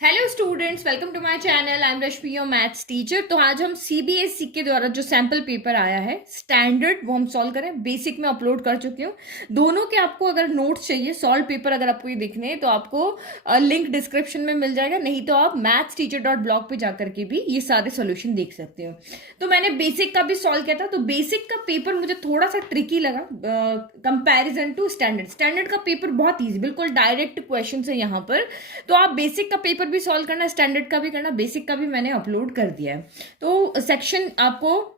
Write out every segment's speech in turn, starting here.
Hello students, welcome to my channel. I am Rashmi, your maths teacher. तो आज हम CBSE के द्वारा जो सैम्पल पेपर आया है स्टैंडर्ड, वो हम सॉल्व करें। बेसिक में अपलोड कर चुकी हूँ दोनों के। आपको अगर नोट्स चाहिए, सॉल्व पेपर अगर आपको ये दिखने हैं तो आपको लिंक डिस्क्रिप्शन में मिल जाएगा, नहीं तो आप mathsteacher.blog पे जाकर के भी ये सारे सोल्यूशन देख सकते हो। तो मैंने बेसिक का भी सॉल्व किया था। तो बेसिक का पेपर मुझे थोड़ा सा ट्रिकी लगा कंपैरिजन टू स्टैंडर्ड। स्टैंडर्ड का पेपर बहुत ईजी, बिल्कुल डायरेक्ट क्वेश्चन है यहाँ पर। तो आप बेसिक का पेपर भी सॉल्व करना, स्टैंडर्ड का भी करना। बेसिक का भी मैंने अपलोड कर दिया है। तो सेक्शन आपको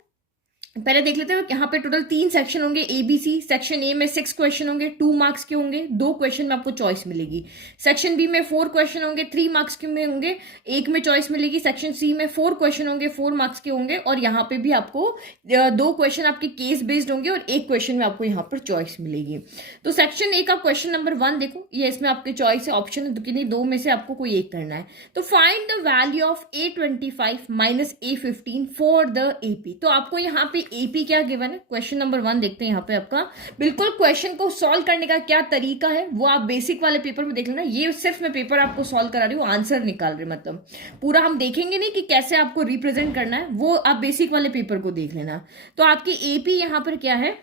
पहले देख लेते हैं। यहाँ पे टोटल 3 सेक्शन होंगे एबीसी। सेक्शन ए में 6 क्वेश्चन होंगे, 2 मार्क्स के होंगे, 2 क्वेश्चन में आपको चॉइस मिलेगी। सेक्शन बी में 4 क्वेश्चन होंगे, 3 मार्क्स के में होंगे, 1 में चॉइस मिलेगी। सेक्शन सी में 4 क्वेश्चन होंगे, 4 मार्क्स के होंगे, और यहाँ पे भी आपको 2 क्वेश्चन आपके केस बेस्ड होंगे और 1 क्वेश्चन में आपको यहाँ पर चॉइस मिलेगी। तो सेक्शन ए का क्वेश्चन नंबर 1 देखो, ये इसमें आपके चॉइस है, ऑप्शन है कि नहीं, 2 में से आपको कोई एक करना है। तो find the value of A25 minus A15 for the AP. तो आपको यहाँ पे एपी क्या गिवन है, क्वेश्चन नंबर 1 देखते हैं यहाँ पे आपका। बिल्कुल क्वेश्चन को सॉल्व करने का क्या तरीका है वो आप बेसिक वाले पेपर में देख लेना। ये सिर्फ मैं पेपर आपको सॉल्व करा रही हूँ, आंसर निकाल रही, मतलब पूरा हम देखेंगे नहीं कि कैसे आपको रिप्रेजेंट करना है, वो आप बेसिक वाले पेपर को देख लेना। तो आपकी एपी यहाँ पर क्या है,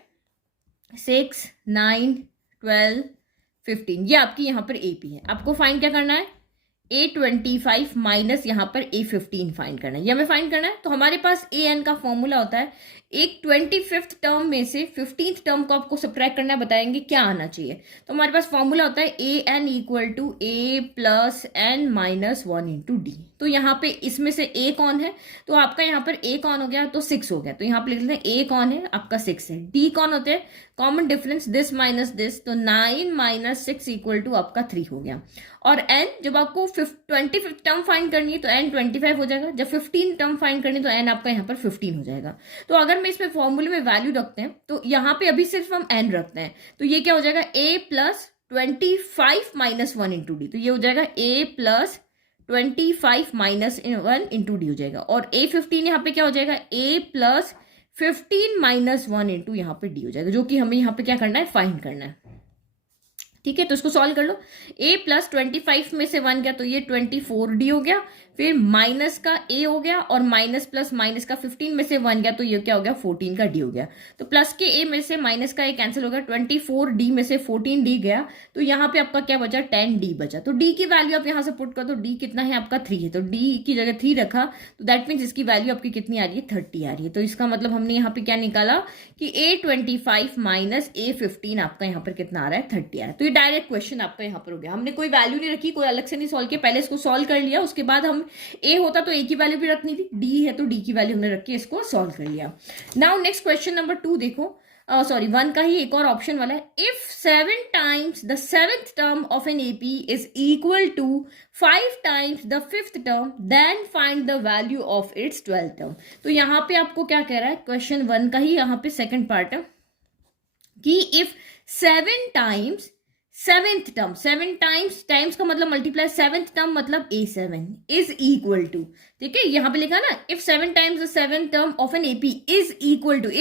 6, 9, 12, 15, ये आपकी यहाँ पर एपी है। आपको फाइंड क्या करना है, A25 माइनस यहाँ पर A15 फाइंड करना है, ये हमें फाइंड करना है। तो हमारे पास an का फॉर्मूला होता है, एक 25th टर्म में से 15th टर्म को आपको सब्ट्रैक्ट करना है, बताएंगे क्या आना चाहिए। तो हमारे पास फॉर्मूला होता है an equal to a plus n minus 1 into D. तो यहाँ पे इसमें से a कौन है, तो आपका यहाँ पर a कौन हो गया, तो 6 हो गया। तो यहाँ पे लिख लेते हैं a कौन है, आपका 6 है। d कौन होते हैं, common difference this minus this, तो 9 माइनस 6 इक्वल टू आपका 3 हो गया। और n जब आपको 25th टर्म फाइंड करनी है तो n 25 हो जाएगा। जब 15 टर्म फाइंड करनी है तो n आपका यहाँ पर 15 हो जाएगा। तो अगर मैं इसमें फॉर्मूले में वैल्यू रखते हैं तो यहाँ पे अभी सिर्फ हम n रखते हैं, तो ये क्या हो जाएगा, a plus 25 minus 1 into D. तो ये हो जाएगा a plus 25 minus 1 into D हो जाएगा। और A15 यहाँ पे क्या हो जाएगा, a प्लस 15 माइनस 1 इंटू यहाँ पे डी हो जाएगा, जो कि हमें यहाँ पे क्या करना है, फाइंड करना है। ठीक है, तो इसको सॉल्व कर लो। a प्लस 25 में से 1 गया तो ये 24d हो गया। फिर माइनस का a हो गया, और माइनस प्लस माइनस का 15 में से 1 गया तो ये क्या हो गया, 14 का d हो गया। तो प्लस के a में से माइनस का a कैंसिल हो गया, 24d में से 14d गया, तो यहाँ पे आपका क्या बचा, 10d बचा। तो d की वैल्यू आप यहाँ से पुट कर दो, d कितना है आपका 3 है, तो d की जगह 3 रखा, तो दैट मीन्स इसकी वैल्यू आपकी कितनी आ रही है, 30 आ रही है। तो इसका मतलब हमने यहाँ पे क्या निकाला कि A25 माइनस A15 आपका यहाँ पर कितना आ रहा है, 30 आ रहा है। तो ये डायरेक्ट क्वेश्चन आपका यहाँ पर हो गया। हमने कोई वैल्यू नहीं रखी, कोई अलग से नहीं सॉल्व किया, पहले इसको सॉल्व कर लिया, उसके बाद हम ए होता तो ए की वैल्यू भी रखनी थी, डी है तो डी की वैल्यू हमने रख के इसको सॉल्व कर लिया। नाउ नेक्स्ट क्वेश्चन नंबर 2 देखो, सॉरी 1 का ही एक और ऑप्शन वाला है। If 7 times the 7th term of an AP is equal to 5 times the 5th term, then find the value of its 12th term. तो यहाँ पे आपको क्या कह रहा है, क्वेश्चन 1 का ही यहाँ पे सेकंड पार्ट है कि if 7 times 7th term, 7 times का मतलब मल्टीप्लाई, 7th टर्म मतलब A7 इज इक्वल टू, ठीक है, यहां पे लिखा ना, if 7 times the 7th term of an AP is equal to, तो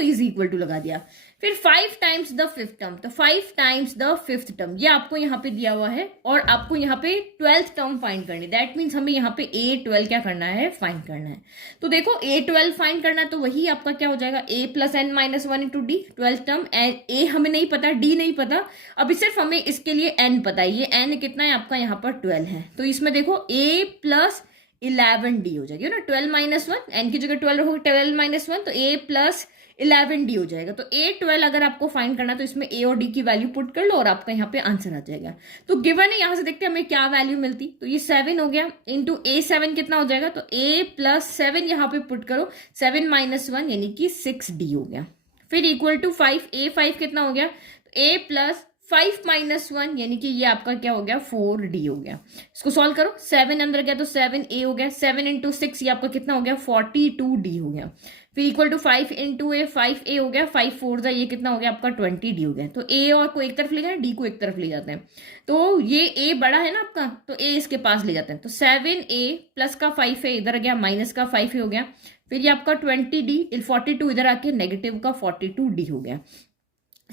इज इक्वल टू लगा दिया। फिर 5 टाइम्स द 5th टर्म, तो 5 टाइम्स द 5th टर्म, ये आपको यहाँ पे दिया हुआ है, और आपको यहाँ पे 12th टर्म फाइंड करनी है। दैट मीन्स हमें यहाँ पे A12 क्या करना है, फाइंड करना है। तो देखो A12 फाइंड करना है, तो वही आपका क्या हो जाएगा, a plus n minus 1 into D, 12th term. a हमें नहीं पता, d नहीं पता, अभी सिर्फ हमें इसके लिए n पता है। ये n कितना है आपका यहाँ पर 12 है, तो इसमें देखो a प्लस 11d हो जाएगी ना, 12 माइनस 1, n की जगह 12 होगी, 12 माइनस 1, तो a प्लस 11d हो जाएगा। तो A12 अगर आपको फाइंड करना है तो इसमें a और d की वैल्यू पुट कर लो और आपका यहाँ पे आंसर आ जाएगा। तो गिवन है, यहाँ से देखते हैं हमें क्या वैल्यू मिलती। तो ये 7 हो गया, इंटू A7 कितना हो जाएगा, तो a प्लस 7 यहाँ पे पुट करो, 7 माइनस 1 यानी कि 6d हो गया। फिर इक्वल टू 5, A5 कितना हो गया, तो a प्लस 5 माइनस 1 यानी कि ये आपका क्या हो गया, 4d हो गया। इसको सॉल्व करो, 7 अंदर गया तो 7a हो गया, 7 इंटू 6 ये आपका कितना हो गया, 42d हो गया। फिर equal to 5 into A, 5a हो गया, 5 4 ये कितना हो गया आपका 20d हो गया। तो a और को एक तरफ ले जाए, d को एक तरफ ले जाते हैं, तो ये a बड़ा है ना आपका, तो a इसके पास ले जाते हैं। तो 7a प्लस का 5 है इधर गया, माइनस का 5 हो गया। फिर ये आपका 20d, 42 इधर आके नेगेटिव का 42d हो गया।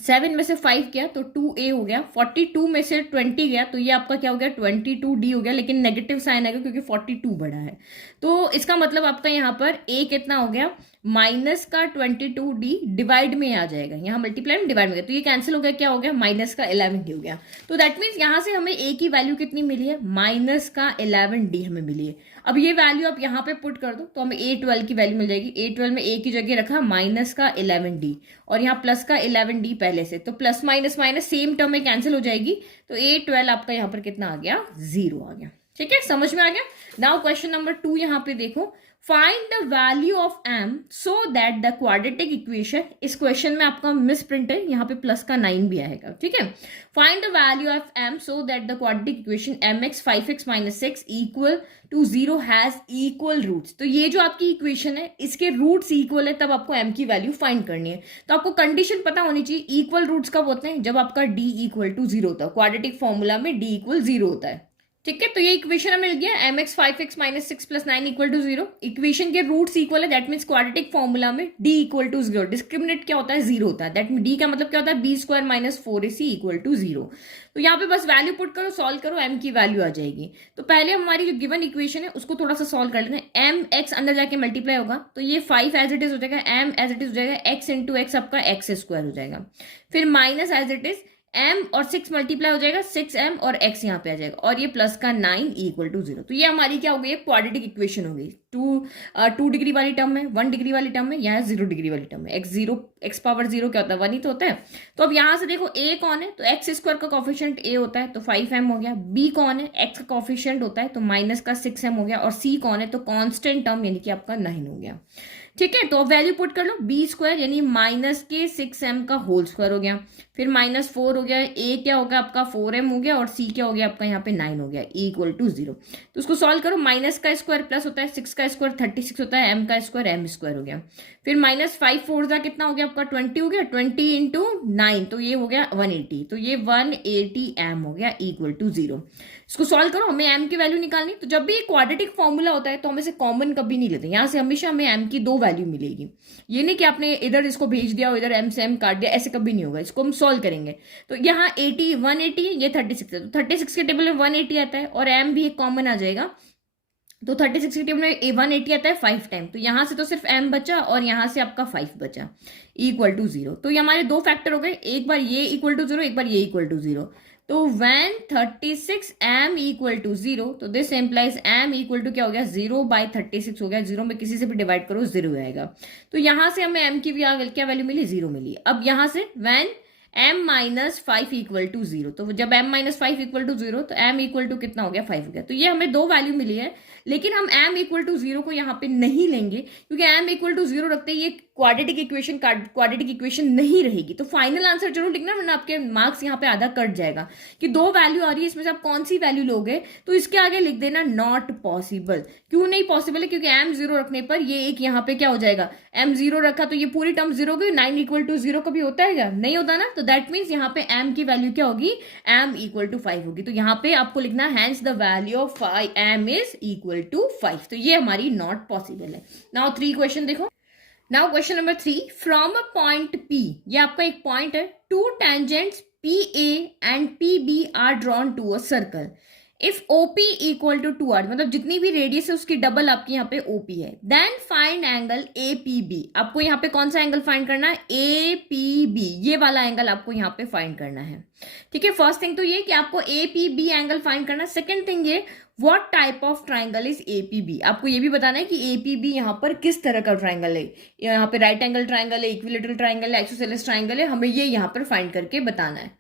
7 में से 5 गया तो 2a हो गया, 42 में से 20 गया तो ये आपका क्या हो गया 22d हो गया, लेकिन नेगेटिव साइन आएगा क्योंकि 42 बड़ा है। तो इसका मतलब आपका यहाँ पर a कितना हो गया माइनस का 22d डिवाइड में आ जाएगा, यहाँ मल्टीप्लाई में डिवाइड में गया तो ये कैंसिल हो गया, क्या हो गया माइनस का 11d हो गया। तो दैट मीन्स यहाँ से हमें a की वैल्यू कितनी मिली है माइनस का 11d हमें मिली है। अब ये वैल्यू आप यहाँ पे पुट कर दो तो हमें a12 की वैल्यू मिल जाएगी। a12 में a की जगह रखा माइनस का 11d और यहाँ प्लस का 11d पहले से, तो plus minus minus same term में कैंसिल हो जाएगी, तो a12 आपका यहाँ पर कितना आ गया 0 आ गया। ठीक है, समझ में आ गया। नाउ क्वेश्चन नंबर 2 यहाँ पे देखो, find the value of m so that the quadratic equation, इस क्वेश्चन में आपका मिस प्रिंट है, यहाँ पे प्लस का 9 भी आएगा। ठीक है, find the value of m so that the quadratic equation mx 5x - 6 equal to 0 has equal roots. तो ये जो आपकी इक्वेशन है इसके रूट्स इक्वल है, तब आपको m की वैल्यू फाइंड करनी है। तो आपको कंडीशन पता होनी चाहिए, इक्वल रूट्स कब होते हैं जब आपका d इक्वल टू 0 होता है, क्वाड्रेटिक फॉर्मूला में d इक्वल 0 होता है। ठीक है, तो ये इक्वेशन मिल गया mx 5x - 6 + 9 equal to 0। Equation के रूट्स इक्वल है, दैट मीन्स क्वाड्रेटिक फॉर्मूला में d इक्वल टू 0, डिस्क्रिमिनेट क्या होता है 0 होता है, दैट मीन d का मतलब क्या होता है b² - 4ac इक्वल टू 0। तो यहाँ पे बस वैल्यू पुट करो, सॉल्व करो, m की वैल्यू आ जाएगी। तो पहले हमारी जो गिवन इक्वेशन है उसको थोड़ा सा सॉल्व कर लेते हैं। mx अंदर जाके मल्टीप्लाई होगा तो ये 5 एज इट इज हो जाएगा, m एज इट इज हो जाएगा, x × x आपका x² हो जाएगा, फिर minus as it is m और 6 मल्टीप्लाई हो जाएगा, 6m और x यहाँ पे आ जाएगा, और ये प्लस का 9 इक्वल टू 0। तो ये हमारी क्या हो गई क्वाड्रेटिक इक्वेशन हो गई। 2 डिग्री वाली टर्म में, 1 डिग्री वाली टर्म में, यहाँ 0 डिग्री वाली टर्म में। x पावर 0 क्या होता है 1 ही तो होता है। तो अब यहाँ से देखो a कौन है, तो x² का कॉफिशिएंट a होता है तो 5m हो गया, b कौन है x का कॉफिशिएंट होता है तो माइनस का 6m हो गया, और c कौन है तो कांस्टेंट टर्म यानी कि आपका 9 हो गया। ठीक है, तो अब वैल्यू पुट कर लो, b² यानी माइनस के 6m का होल स्क्वायर हो गया, फिर -4 हो गया, a क्या होगा आपका 4m हो गया, और c क्या हो गया आपका यहाँ पे 9 हो गया इक्वल टू 0। तो उसको सॉल्व करो, माइनस का स्क्वायर प्लस होता है, 6 का स्क्वायर 36 होता है, m का स्क्वायर m² हो गया, फिर -5 4 कितना हो गया आपका 20 हो गया, 20 × 9 तो ये हो गया 180, तो ये 180m हो गया इक्वल टू 0। इसको सॉल्व करो, हमें m की वैल्यू निकालनी। तो जब भी क्वाड्रेटिक फॉर्मूला होता है तो हम इसे कॉमन कभी नहीं लेते, यहाँ से हमेशा हमें m की 2 वैल्यू मिलेगी। ये नहीं कि आपने इधर इसको भेज दिया और इधर m से m काट दिया, ऐसे कभी नहीं होगा। इसको हम सॉल्व करेंगे तो यहाँ 180 है, ये 36 है, तो 36 के टेबल में 180 आता है और m भी एक कॉमन आ जाएगा, तो 36 के टेबल में 180 आता है 5 टाइम, तो यहाँ से तो सिर्फ m बचा और यहाँ से आपका 5 बचा इक्वल टू 0। तो ये हमारे 2 फैक्टर हो गए, एक बार ये इक्वल टू 0, एक बार ये इक्वल टू 0। तो when 36m इक्वल टू 0, तो this implies m equal to क्या हो गया 0/36 हो गया, 0 में किसी से भी डिवाइड करो 0 आएगा। तो यहाँ से हमें m की क्या वैल्यू मिली 0 मिली। अब यहाँ से when m - 5 इक्वल टू 0, तो जब m - 5 इक्वल टू 0 तो m इक्वल टू कितना हो गया 5 हो गया। तो ये हमें 2 वैल्यू मिली है, लेकिन हम m इक्वल टू 0 को यहाँ पे नहीं लेंगे क्योंकि m इक्वल टू 0 रखते ही ये क्वाड्रेटिक इक्वेशन नहीं रहेगी। तो फाइनल आंसर जरूर लिखना वरना आपके मार्क्स यहाँ पे आधा कट जाएगा कि 2 वैल्यू आ रही है, इसमें से आप कौन सी वैल्यू लोगे, तो इसके आगे लिख देना नॉट पॉसिबल। क्यों नहीं पॉसिबल है, क्योंकि m 0 रखने पर ये एक यहाँ पे क्या हो जाएगा, m 0 रखा तो ये पूरी टर्म 0 होगी, 9 इक्वल टू 0 कभी होता है क्या, नहीं होता ना। तो दैट मीन्स यहाँ पे m की वैल्यू क्या होगी, m इक्वल टू 5 होगी। तो यहाँ पे आपको लिखना hence the value of m is equal to 5, तो ये हमारी नॉट पॉसिबल है। नाउ 3 क्वेश्चन देखो। Now question number 3, from a point P, ये आपका एक पॉइंट है, 2 tangents PA and PB are drawn to a circle. If OP equal to 2r, मतलब जितनी भी रेडियस है उसकी डबल आपकी यहाँ पे OP है, देन फाइंड एंगल APB। आपको यहाँ पे कौन सा एंगल फाइंड करना है, APB, ये वाला एंगल आपको यहाँ पे फाइंड करना है। ठीक है, फर्स्ट थिंग तो ये कि आपको APB एंगल फाइंड करना है। सेकेंड थिंग ये what type of triangle is APB, आपको ये भी बताना है कि APB यहाँ पर किस तरह का ट्राइंगल है। यहाँ पे राइट एंगल ट्राइंगल है, इक्विलेटरल ट्राइंगल है, आइसोसेलेस ट्राइंगल है, हमें ये यहाँ पर फाइंड करके बताना है।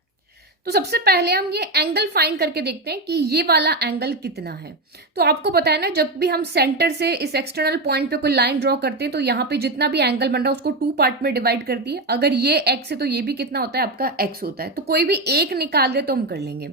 तो सबसे पहले हम ये एंगल फाइंड करके देखते हैं कि ये वाला एंगल कितना है। तो आपको पता है ना, जब भी हम सेंटर से इस एक्सटर्नल पॉइंट पे कोई लाइन ड्रॉ करते हैं तो यहाँ पे जितना भी एंगल बन रहा है उसको 2 पार्ट में डिवाइड करती है। अगर ये x है तो ये भी कितना होता है आपका x होता है, तो कोई भी एक निकाल दे तो हम कर लेंगे।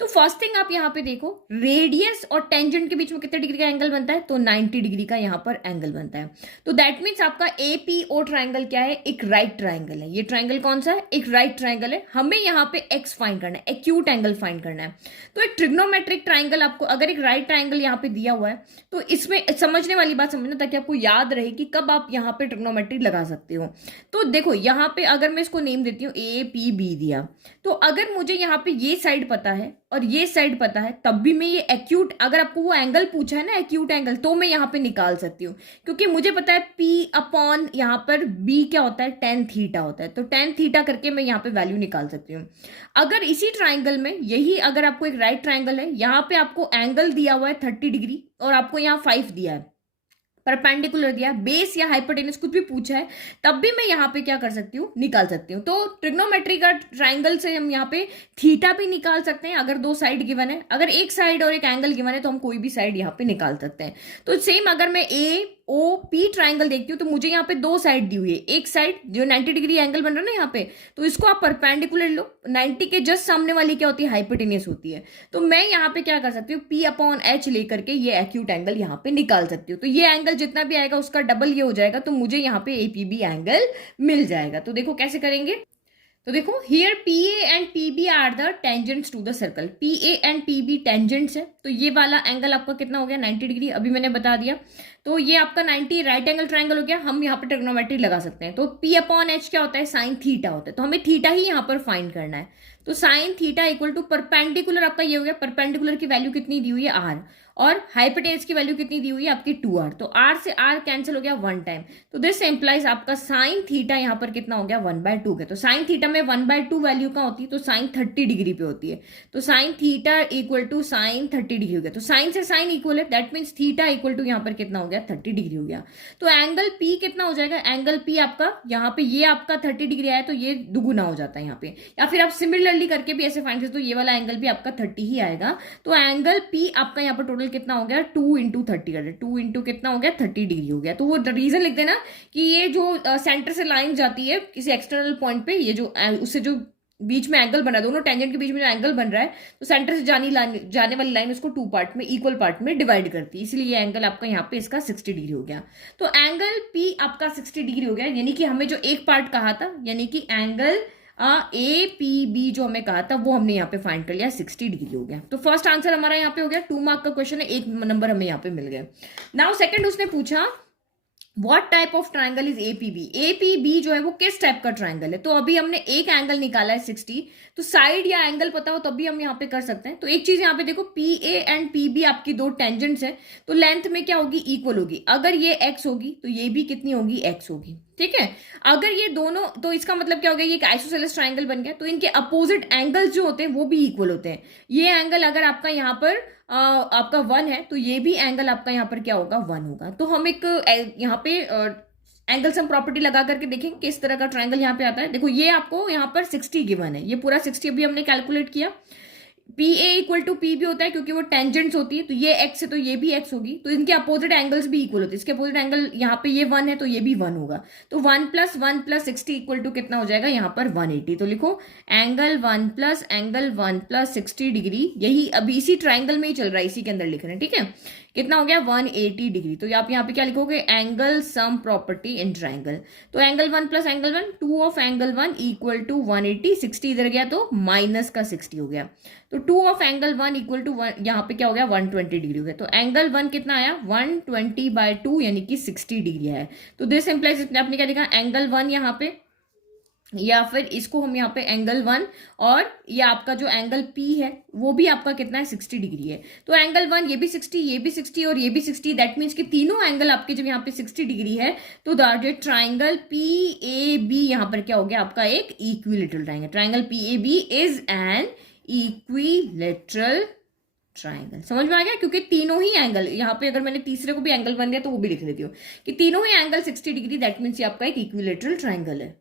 तो फर्स्ट थिंग आप यहाँ पे देखो, रेडियस और टेंजेंट के बीच में कितने डिग्री का एंगल बनता है, तो 90 डिग्री का यहाँ पर एंगल बनता है। तो दैट मीन्स आपका APO ट्राइंगल क्या है, एक राइट ट्राइंगल है। ये ट्राइंगल कौन सा है, एक राइट ट्राइंगल है। हमें यहाँ पे x फाइंड फाइंड करना है, एक्यूट एंगल फाइंड करना है। तो एक ट्रिग्नोमेट्रिक ट्राइंगल आपको, अगर एक राइट ट्राइंगल यहाँ पे दिया हुआ है तो इसमें समझने वाली बात समझना, ताकि आपको याद रहे कि कब आप यहाँ पे ट्रिग्नोमेट्री लगा सकते हो। तो देखो यहाँ पे अगर मैं इसको नेम देती हूँ ए पी बी दिया, तो अगर मुझे यहाँ पे ये साइड पता है और ये साइड पता है, तब भी मैं ये एक्यूट, अगर आपको वो एंगल पूछा है ना एक्यूट एंगल, तो मैं यहाँ पे निकाल सकती हूँ, क्योंकि मुझे पता है P अपॉन यहाँ पर B क्या होता है, टेन थीटा होता है। तो टेन थीटा करके मैं यहाँ पे वैल्यू निकाल सकती हूँ। अगर इसी ट्राइंगल में यही, अगर आपको एक राइट ट्राइंगल है, यहाँ पे आपको एंगल दिया हुआ है 30 डिग्री और आपको यहाँ 5 दिया है, परपेंडिकुलर दिया, बेस या हाइपोटेनस कुछ भी पूछा है, तब भी मैं यहाँ पे क्या कर सकती हूँ, निकाल सकती हूँ। तो ट्रिग्नोमेट्री का ट्राइंगल से हम यहाँ पे थीटा भी निकाल सकते हैं अगर दो साइड गिवन है। अगर एक साइड और एक एंगल गिवन है तो हम कोई भी साइड यहाँ पे निकाल सकते हैं। तो सेम अगर मैं ए ओ पी ट्राइंगल देखती हूँ तो मुझे यहाँ पे दो साइड दी हुई है, एक साइड जो 90 डिग्री एंगल बन रहा है ना यहाँ पे, तो इसको आप परपेंडिकुलर लो, 90 के जस्ट सामने वाली क्या होती है, हाइपोटेनियस होती है। तो मैं यहाँ पे क्या कर सकती हूँ, P अपॉन H लेकर के ये एक्यूट एंगल यहाँ पे निकाल सकती हूँ। तो ये एंगल जितना भी आएगा उसका डबल ये हो जाएगा, तो मुझे यहाँ पे APB एंगल मिल जाएगा। तो देखो कैसे करेंगे। तो देखो here PA and PB are the tangents to the circle. PA and PB tangents है, तो ये वाला एंगल आपका कितना हो गया, 90 डिग्री, अभी मैंने बता दिया। तो ये आपका 90 राइट एंगल ट्राइंगल हो गया। हम यहाँ पे ट्रिग्नोमेट्री लगा सकते हैं। तो P अपॉन H क्या होता है, साइन थीटा होता है। तो हमें थीटा ही यहाँ पर फाइंड करना है। तो sine theta equal to perpendicular, आपका ये हो गया, परपेंडिकुलर की वैल्यू कितनी दी हुई है, R, और हाइपोटेनस की वैल्यू कितनी दी हुई है आपकी 2R। तो R से R कैंसिल हो गया वन टाइम। तो दिस एम्प्लाइज आपका साइन थीटा यहाँ पर कितना हो गया, 1/2 के। तो साइन थीटा में 1/2 वैल्यू का होती है, तो साइन 30 डिग्री पे होती है। तो sine theta equal to sine 30 degree हो गया। तो साइन से साइन इक्वल है, that means theta equal to यहाँ पर कितना हो गया, 30 डिग्री हो गया। तो एंगल P कितना हो जाएगा, एंगल P आपका यहाँ पे, ये आपका 30 डिग्री आया तो ये दुगुना हो जाता है यहाँ पे, या फिर आप सिमिलरली करके भी ऐसे फाइंड करते, तो ये वाला एंगल भी आपका 30 ही आएगा। तो एंगल P आपका यहाँ पर टोटल कितना हो गया, 2 इंटू 30 कर, 2 इंटू कितना हो गया, 30 डिग्री हो गया। तो वो रीजन लिख देना कि ये जो सेंटर से लाइन जाती है किसी एक्सटर्नल पॉइंट पे, ये जो उससे जो बीच में एंगल बन रहा है, दोनों टेंजेंट के बीच में जो एंगल बन रहा है, तो सेंटर से जाने वाली लाइन उसको 2 पार्ट में, इक्वल पार्ट में डिवाइड करती है, इसलिए ये एंगल आपका यहाँ पे इसका 60 डिग्री हो गया। तो एंगल P आपका 60 डिग्री हो गया, यानी कि हमें जो एक पार्ट कहा था, यानी कि एंगल APB जो हमें कहा था वो हमने यहाँ पे फाइंड कर लिया, 60 डिग्री हो गया। तो फर्स्ट आंसर हमारा यहाँ पे हो गया, 2 मार्क का क्वेश्चन है, 1 नंबर हमें यहाँ पे मिल गया। नाउ सेकंड उसने पूछा what type of triangle is APB। APB जो है वो किस टाइप का ट्राइंगल है। तो अभी हमने एक एंगल निकाला है 60, तो साइड या एंगल पता हो तब भी हम यहाँ पे कर सकते हैं। तो एक चीज यहाँ पे देखो, PA एंड PB आपकी दो टेंजेंट्स है, तो लेंथ में क्या होगी, इक्वल होगी। अगर ये x होगी तो ये भी कितनी होगी, x होगी, ठीक है। अगर ये दोनों, तो इसका मतलब क्या हो गया, ये एक आइसोसेलेस ट्राइंगल बन गया, तो इनके अपोजिट एंगल्स जो होते हैं वो भी इक्वल होते हैं। ये एंगल अगर आपका यहाँ पर आपका 1 है, तो ये भी एंगल आपका यहाँ पर क्या होगा, 1 होगा। तो हम एक यहाँ पे एंगल सम प्रॉपर्टी लगा करके देखें किस तरह का ट्राइंगल यहाँ पे आता है। देखो ये आपको यहाँ पर 60 गिवन है, ये पूरा 60 अभी हमने कैलकुलेट किया। PA इक्वल टू PB होता है क्योंकि वो टेंजेंट्स होती है, तो ये x है तो ये भी x होगी, तो इनके अपोजिट एंगल्स भी इक्वल होते हैं। इसके अपोजिट एंगल यहाँ पे ये 1 है तो ये भी 1 होगा। तो 1 + 1 + 60 इक्वल टू कितना हो जाएगा, यहाँ पर 180। तो लिखो एंगल 1 + एंगल 1 + 60 डिग्री, यही अभी इसी ट्राइंगल में ही चल रहा है, इसी के अंदर लिख रहे हैं, ठीक है। कितना हो गया, 180 डिग्री। तो आप यहाँ पे क्या लिखोगे, angle sum property in triangle. तो angle 1 + angle 1, 2 of angle 1 equal to 180, 60 इधर गया तो माइनस का 60 हो गया। तो 2 ऑफ एंगल 1 इक्वल टू 1, यहाँ पे क्या हो गया, 120 डिग्री हो गया। तो एंगल 1 कितना आया, 120/2 यानी कि 60 डिग्री है। तो दिस इंप्लाइज, आपने क्या लिखा, एंगल 1 यहाँ पे, या फिर इसको हम यहाँ पे एंगल 1, और ये आपका जो एंगल P है वो भी आपका कितना है, 60 डिग्री है। तो एंगल 1 ये भी 60, ये भी 60 और ये भी 60, दैट मीन्स कि तीनों एंगल आपके जब यहाँ पे 60 डिग्री है, तो जो ट्राइंगल PAB यहाँ पर क्या हो गया, आपका एक equilateral triangle. Triangle PAB is an equilateral triangle. समझ में आ गया, क्योंकि तीनों ही एंगल, यहाँ पे अगर मैंने तीसरे को भी एंगल बन गया तो वो भी लिख लेती हूँ कि तीनों ही एंगल 60 डिग्री, दैट मीन्स ये आपका एक इक्विलेटरल ट्राइंगल है।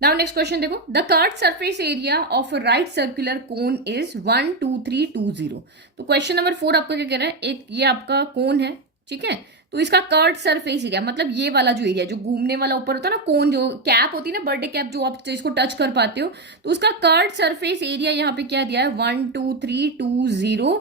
नाउ नेक्स्ट क्वेश्चन देखो, the curved surface area of a right circular cone is 1 2 3 2 0। तो क्वेश्चन नंबर 4 आपको क्या कह रहा है, एक ये आपका कोन है, ठीक है। तो इसका कर्ड सरफेस एरिया मतलब ये वाला जो एरिया जो घूमने वाला ऊपर होता है ना, कोन जो कैप होती है ना, बर्थडे कैप जो आप इसको टच कर पाते हो, तो उसका कर्ड सरफेस एरिया यहाँ पे क्या दिया है 12320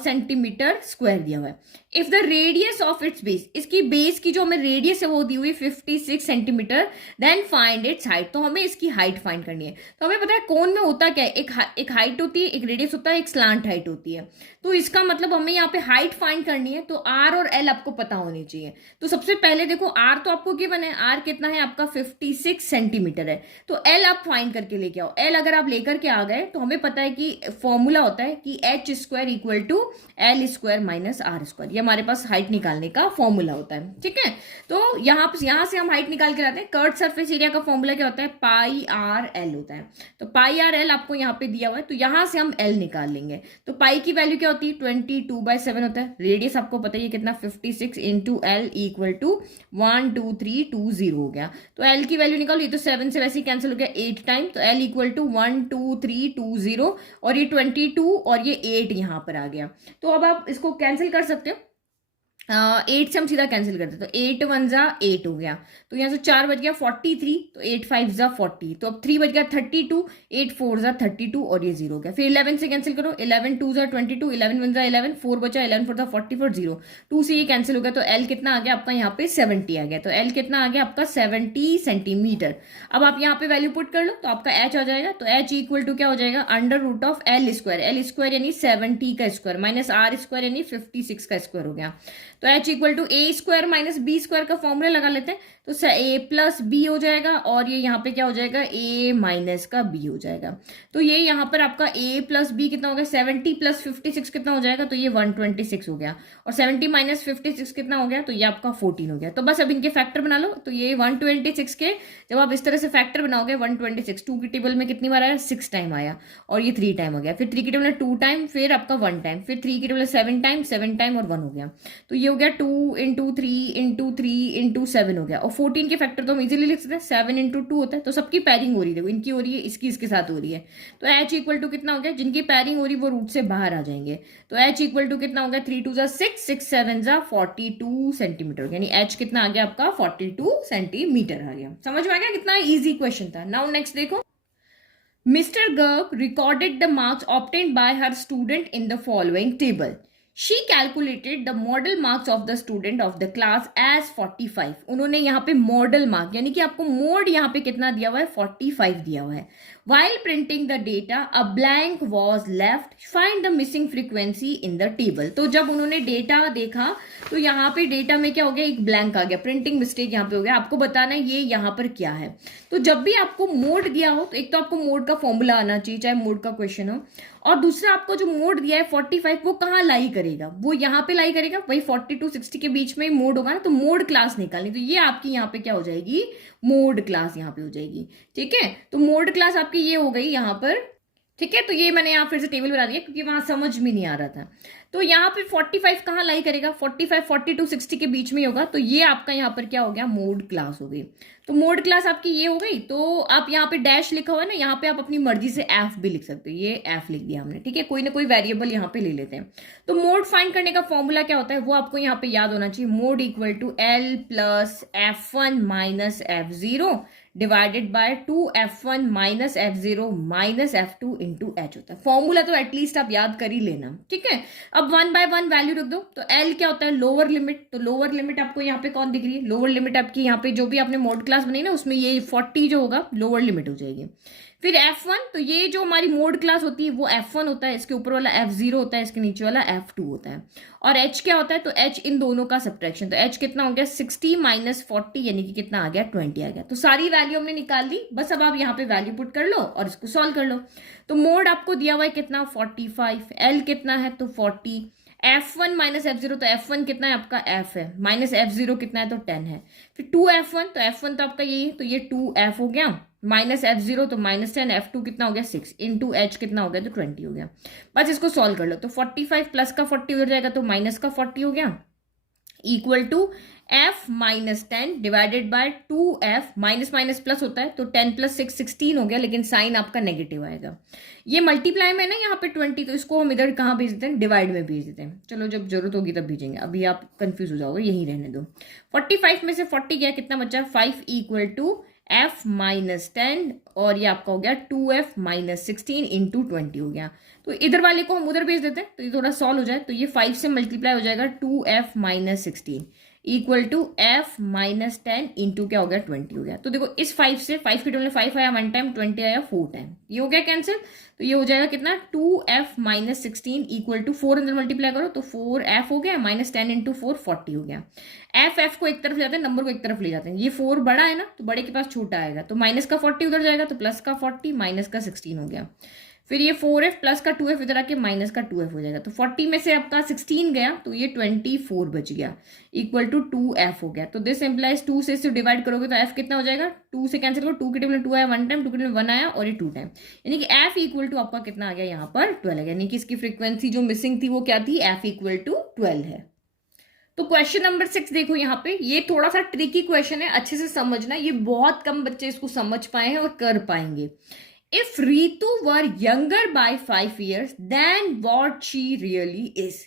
सेंटीमीटर स्क्वायर दिया हुआ है। If the radius of its base, इसकी बेस की जो हमें रेडियस है वो दी हुई 56 centimetre, then find its height, तो हमें इसकी हाइट फाइंड करनी है। तो हमें पता है कोन में होता क्या है, एक हाइट होती है, एक रेडियस होता है, एक स्लांट हाइट होती है। तो इसका मतलब हमें यहाँ पे हाइट फाइंड करनी है, तो आर और एल आपको पता होनी चाहिए। तो सबसे पहले देखो आर तो आपको गिवन है, आर कितना है आपका 56 सेंटीमीटर है, तो एल आप फाइंड करके लेके आओ। एल अगर आप लेकर के आ गए तो हमें पता है कि फॉर्मूला होता है कि H square equal to L square minus R square, ये हमारे पास हाइट निकालने का फॉर्मूला होता है। ठीक है, तो यहाँ से हम हाइट निकाल के लाते हैं। कर्ड सरफेस एरिया का फॉर्मूला क्या होता है, पाई आर एल होता है। तो पाई आर एल आपको यहाँ पे दिया हुआ है, तो यहां से हम एल निकाल लेंगे। तो पाई की वैल्यू क्या होती है 22/7 होता है। रेडियस आपको पता है कितना 56 इंटू एल इक्वल टू 12320 हो गया। तो एल की वैल्यू निकालो, ये तो 7 से वैसे ही कैंसिल हो गया 8 टाइम, तो एल इक्वल टू 12320 और ये 22 और ये 8 यहां पर आ गया। तो अब आप इसको कैंसिल कर सकते हो, 8 से हम सीधा कैंसिल करते, तो 8 1 जा 8 हो गया, तो यहाँ से 4 बच गया 43, तो 8 5 जा 40, तो अब 3 बच गया 32, 8 4 जा 32 और ये 0 हो गया। फिर 11 से कैंसिल करो, 11 2 जा 22, 11 1 जा 11, 4 बचा, 11 4 जा 44, 0 2 से ये कैंसिल हो गया, तो एल कितना आ गया आपका यहाँ पे 70 आ गया। तो एल कितना आ गया आपका 70 सेंटीमीटर। अब आप यहाँ पे वैल्यू पुट कर लो, तो आपका एच आ जाएगा, तो एच इक्वल टू क्या हो जाएगा under root of L square यानी 70 का स्क्वायर माइनस आर स्क्वायर यानी 56 का स्क्वायर हो गया। तो H equal to A square minus B square का फॉर्मूला लगा लेते हैं, तो ए प्लस बी हो जाएगा और ये यहाँ पे क्या हो जाएगा ए माइनस का बी हो जाएगा। तो ये यहाँ पर आपका ए प्लस बी कितना हो गया 70 प्लस 56 कितना हो जाएगा, तो ये 126 हो गया, और 70 माइनस 56 कितना हो गया, तो ये आपका 14 हो गया। तो बस अब इनके फैक्टर बना लो, तो ये 126 के जब आप इस तरह से फैक्टर बनाओगे 126 2 की टेबल में कितनी बार आया 6 टाइम आया, और ये 3 टाइम हो गया, फिर 3 की टेबल में 2 टाइम, फिर आपका 1 टाइम, फिर 3 की टेबल में 7 टाइम और 1 हो गया। तो ये हो गया 2 इंटू 3 इंटू 3 इंटू 7 हो गया, और 14 के फैक्टर तो हम इजीली लिख सकते हैं 7 इंटू 2 होता है। तो सबकी पैरिंग हो रही है, देखो इनकी हो रही है, इसकी इसके साथ हो रही है, तो एच इक्वल टू कितना हो गया, जिनकी पैरिंग हो रही है वो रूट से बाहर आ जाएंगे, तो एच इक्वल टू कितना हो गया 3 2 जा 6 6 7 जा 42 सेंटीमीटर, यानी एच कितना आ गया आपका 42 सेंटीमीटर आ गया। समझ में आ गया कितना इजी क्वेश्चन था। नाउ नेक्स्ट देखो, Mr. Garg recorded the marks obtained by her student in the following table. She calculated the model marks of the student of the class as 45. उन्होंने यहाँ पे मॉडल मार्क यानी कि आपको mode यहाँ पे कितना दिया हुआ है 45 दिया हुआ है। While printing the data, a blank was left. Find the missing frequency in the table. तो जब उन्होंने डेटा देखा तो यहाँ पे डेटा में क्या हो गया, एक ब्लैंक आ गया, प्रिंटिंग मिस्टेक यहाँ पे हो गया। आपको बताना है ये यहाँ पर क्या है। तो जब भी आपको मोड दिया हो तो एक तो आपको मोड का फॉर्मूला आना चाहिए, चाहे मोड का क्वेश्चन हो, और दूसरा आपको जो मोड दिया है 45 वो कहाँ लाई करेगा, वो यहाँ पे लाई करेगा, वही 40 to 60 के बीच में मोड होगा ना, तो मोड क्लास निकालनी, तो ये आपकी यहाँ पे क्या हो जाएगी मोड क्लास यहाँ पे हो जाएगी। ठीक है, तो मोड क्लास आपकी ये हो गई यहाँ पर। ठीक है, तो ये मैंने यहाँ फिर से टेबल बना दिया क्योंकि वहां समझ में नहीं आ रहा था। तो यहाँ पे 45 कहाँ लाई करेगा, 45 40 to 60 के बीच में ही होगा, तो ये आपका यहाँ पर क्या हो गया मोड क्लास हो गई। तो मोड क्लास आपकी ये हो गई। तो आप यहाँ पे डैश लिखा हुआ है ना, यहाँ पे आप अपनी मर्जी से एफ भी लिख सकते हो, ये एफ लिख दिया हमने। ठीक है, कोई ना कोई वेरिएबल यहाँ पे ले लेते हैं। तो मोड फाइंड करने का फॉर्मूला क्या होता है वो आपको यहाँ पे याद होना चाहिए, mode equal to L plus F1 minus F0 divided by 2F1 minus F0 minus F2 into H होता है। फॉर्मूला तो एटलीस्ट आप याद कर ही लेना। ठीक है, अब 1 by 1 वैल्यू रख दो। तो L क्या होता है लोअर लिमिट, तो लोअर लिमिट आपको यहाँ पे कौन दिख रही है, लोअर लिमिट आपकी यहाँ पे जो भी आपने मोड क्लास बनाई ना उसमें ये 40 जो होगा लोअर लिमिट हो जाएगी। फिर F1, तो ये जो हमारी मोड क्लास होती है वो F1 होता है, इसके ऊपर वाला F0 होता है, इसके नीचे वाला F2 होता है। और H क्या होता है, तो H इन दोनों का सब्ट्रैक्शन, तो H कितना हो गया 60 माइनस 40 यानी कि कितना आ गया 20 आ गया। तो सारी वैल्यू हमने निकाल ली, बस अब आप यहाँ पे वैल्यू पुट कर लो और इसको सॉल्व कर लो। तो मोड आपको दिया हुआ है कितना 45, L कितना है तो 40, F1 माइनस F0, तो F1 कितना है आपका F है, माइनस F0 कितना है तो 10 है। फिर 2F1, तो F1 तो आपका यही है, तो ये 2F हो गया, माइनस F0 तो माइनस 10, F2 कितना हो गया 6 इंटू H कितना हो गया तो 20 हो गया। बस इसको सॉल्व कर लो, तो 45 प्लस का 40 हो जाएगा तो माइनस का 40 हो गया, equal to F minus 10 divided by 2f, minus minus plus होता है तो 10 प्लस 6 16 हो गया, लेकिन साइन आपका नेगेटिव आएगा। ये मल्टीप्लाई में ना यहाँ पे 20, तो इसको हम इधर कहाँ भेज देते हैं, डिवाइड में भेज देते हैं। चलो जब जरूरत होगी तब भेजेंगे, अभी आप कंफ्यूज हो जाओगे, यही रहने दो। 45 में से 40 गया, कितना बचा 5 इक्वल टू f माइनस 10, और ये आपका हो गया 2f माइनस 16 इंटू 20 हो गया। तो इधर वाले को हम उधर भेज देते हैं तो ये थोड़ा सॉल्व हो जाए, तो ये 5 से मल्टीप्लाई हो जाएगा 2f minus 16 equal to f minus 10 into क्या हो गया 20 हो गया। तो देखो इस 5 से 5 के टेबल में 5 आया 1 टाइम, 20 आया 4 टाइम, ये हो गया कैंसिल। तो ये हो जाएगा कितना 2f माइनस 16 इक्वल टू 4 अंदर मल्टीप्लाई करो तो 4f हो गया, माइनस 10 इंटू 4 40 हो गया। f को एक तरफ ले जाते हैं, नंबर को एक तरफ ले जाते हैं, ये 4 बड़ा है ना तो बड़े के पास छोटा आएगा, तो माइनस का 40 उधर जाएगा तो प्लस का 40 माइनस का 16 हो गया। फिर ये 4f प्लस का 2f इधर आके माइनस का 2f हो जाएगा, तो 40 में से आपका 16 गया तो ये 24 बच गया इक्वल टू 2f हो गया। तो दिस एम्प्लाइज 2 से इससे डिवाइड करोगे तो f कितना हो जाएगा, 2 से कैंसिल करो, 2 के टेबल में 2 आया 1 टाइम, 2 के टेबल में 1 आया और ये 2 टाइम, यानी कि f इक्वल टू आपका कितना आ गया यहाँ पर 12 है, यानी कि इसकी फ्रीक्वेंसी जो मिसिंग थी वो क्या थी, f इक्वल टू 12 है। तो क्वेश्चन नंबर 6 देखो यहाँ पे, ये थोड़ा सा ट्रिकी क्वेश्चन है, अच्छे से समझना, ये बहुत कम बच्चे इसको समझ पाए हैं और कर पाएंगे। If Ritu were younger by 5 years than what she really is,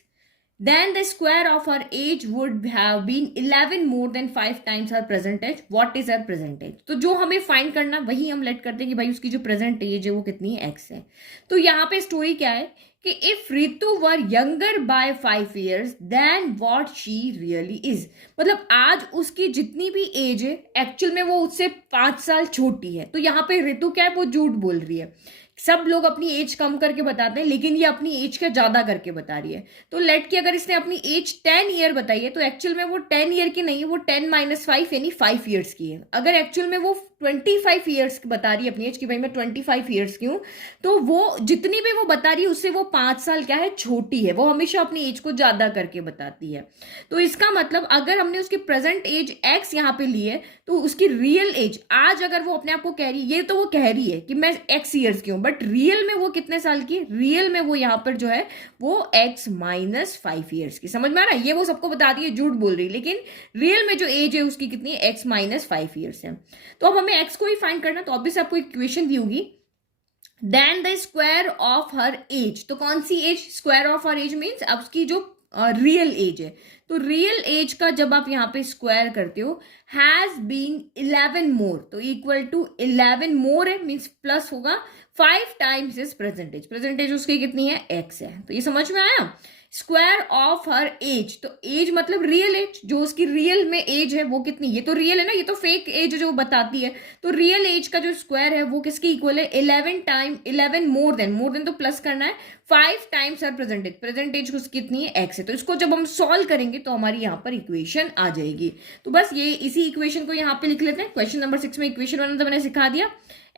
then the square of her age would have been 11 more than 5 times her present age. What is her present age? तो जो हमें find करना वही हम late करते हैं कि भाई उसकी जो प्रेजेंट एज है वो कितनी है, x है। तो यहाँ पे स्टोरी क्या है कि if Ritu were younger by 5 years then what she really is, मतलब आज उसकी जितनी भी एज है एक्चुअल में वो उससे 5 साल छोटी है। तो यहाँ पे रितु क्या है, वो झूठ बोल रही है, सब लोग अपनी एज कम करके बताते हैं लेकिन ये अपनी एज का ज्यादा करके बता रही है। तो लेट की अगर इसने अपनी एज 10 ईयर बताई है तो एक्चुअल में वो 10 ईयर की नहीं है, वो 10 माइनस 5 यानी 5 ईयर्स की है। अगर एक्चुअल में वो 25 ईयर्स की बता रही है अपनी एज की, भाई मैं 25 ईयर्स की हूँ, तो वो जितनी भी वो बता रही है उससे वो 5 साल क्या है छोटी है, वो हमेशा अपनी एज को ज्यादा करके बताती है। तो इसका मतलब अगर हमने उसकी प्रेजेंट एज x यहाँ पे ली है तो उसकी रियल एज आज अगर वो अपने आप को कह रही है, ये तो वो कह रही है कि मैं x ईयर्स की हूँ, बट रियल में वो कितने साल की, रियल में वो यहाँ पर जो है वो x माइनस 5 ईयर्स की। समझ में आ रहा है, ये वो सबको बता दी है, झूठ बोल रही है, लेकिन रियल में जो एज है उसकी कितनी है, x माइनस 5 ईयर्स है। तो अब हमें x को ही फाइंड करना, तो ऑब्वियसली आपको इक्वेशन दी होगी देन द स्क्वायर ऑफ हर एज। तो कौन सी एज, स्क्वायर ऑफ हर एज मीन्स अब उसकी जो रियल एज है, तो रियल एज का जब आप यहाँ पे स्क्वायर करते हो हैज बीन 11 मोर, तो इक्वल टू 11 मोर है मीन्स प्लस होगा 5 टाइम्स इज प्रेजेंटेज, प्रेजेंटेज उसकी कितनी है x है। तो ये समझ में आया, स्क्वायर ऑफ हर एज, तो एज मतलब रियल एज, जो उसकी रियल में एज है वो कितनी, ये तो रियल है ना, ये तो फेक एज जो बताती है, तो रियल एज का जो स्क्वायर है वो किसकी इक्वल है 11 टाइम 11 मोर देन तो प्लस करना है 5 टाइम्स हर प्रेजेंटेज, प्रेजेंटेज कितनी है x है। तो इसको जब हम सॉल्व करेंगे तो हमारी यहाँ पर इक्वेशन आ जाएगी। तो बस ये इसी इक्वेशन को यहाँ पे लिख लेते हैं। क्वेश्चन नंबर 6 में इक्वेशन बनाना तो मैंने सिखा दिया,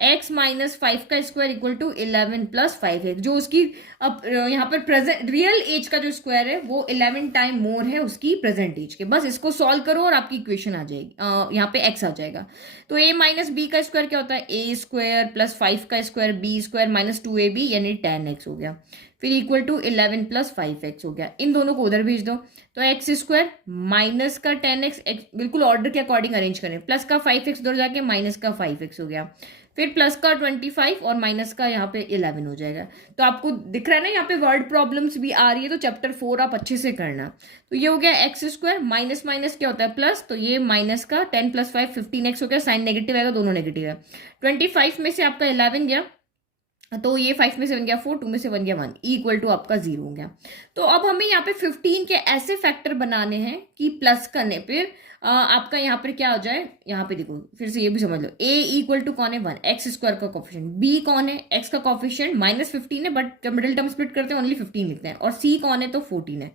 x माइनस 5 का स्क्वायर इक्वल टू 11 प्लस 5 है, जो उसकी अब यहाँ पर प्रेजेंट रियल एज का जो स्क्वायर है वो 11 टाइम मोर है उसकी प्रेजेंट एज के। बस इसको सॉल्व करो और आपकी इक्वेशन आ जाएगी, यहाँ पे x आ जाएगा। तो a माइनस बी का स्क्वायर क्या होता है, a स्क्वायर प्लस 5 का square b square minus 2ab यानी 10x हो गया, फिर इक्वल टू 11 प्लस 5x हो गया। इन दोनों को उधर भेज दो, तो एक्स स्क्वायर माइनस का 10x, बिल्कुल ऑर्डर के अकॉर्डिंग अरेंज करें, प्लस का 5x उधर जाके माइनस का 5x हो गया, फिर प्लस का 25 और माइनस का यहाँ पे 11 हो जाएगा। तो आपको दिख रहा है ना यहाँ पे वर्ड प्रॉब्लम्स भी आ रही है, तो चैप्टर 4 आप अच्छे से करना। तो ये हो गया एक्स स्क्वायर, माइनस माइनस क्या होता है प्लस, तो ये माइनस का 10 प्लस 5 15x हो गया, साइन नेगेटिव आएगा, दोनों नेगेटिव है। 25 में से आपका 11 गया, तो ये 5 में से 1 गया 4, 2 में से 1 गया 1, इक्वल टू आपका 0 हो गया। तो अब हमें यहाँ पे 15 के ऐसे फैक्टर बनाने हैं कि प्लस करने पर आपका यहाँ पर क्या हो जाए, यहाँ पे देखो फिर से ये भी समझ लो, a इक्वल टू कौन है 1, एक्स स्क्वायर का कॉफिशिएंट, b कौन है, x का कॉफिशिएंट माइनस 15 है, बट मिडिल टर्म स्प्लिट करते हैं ओनली 15 लिखते हैं, और c कौन है तो 14 है।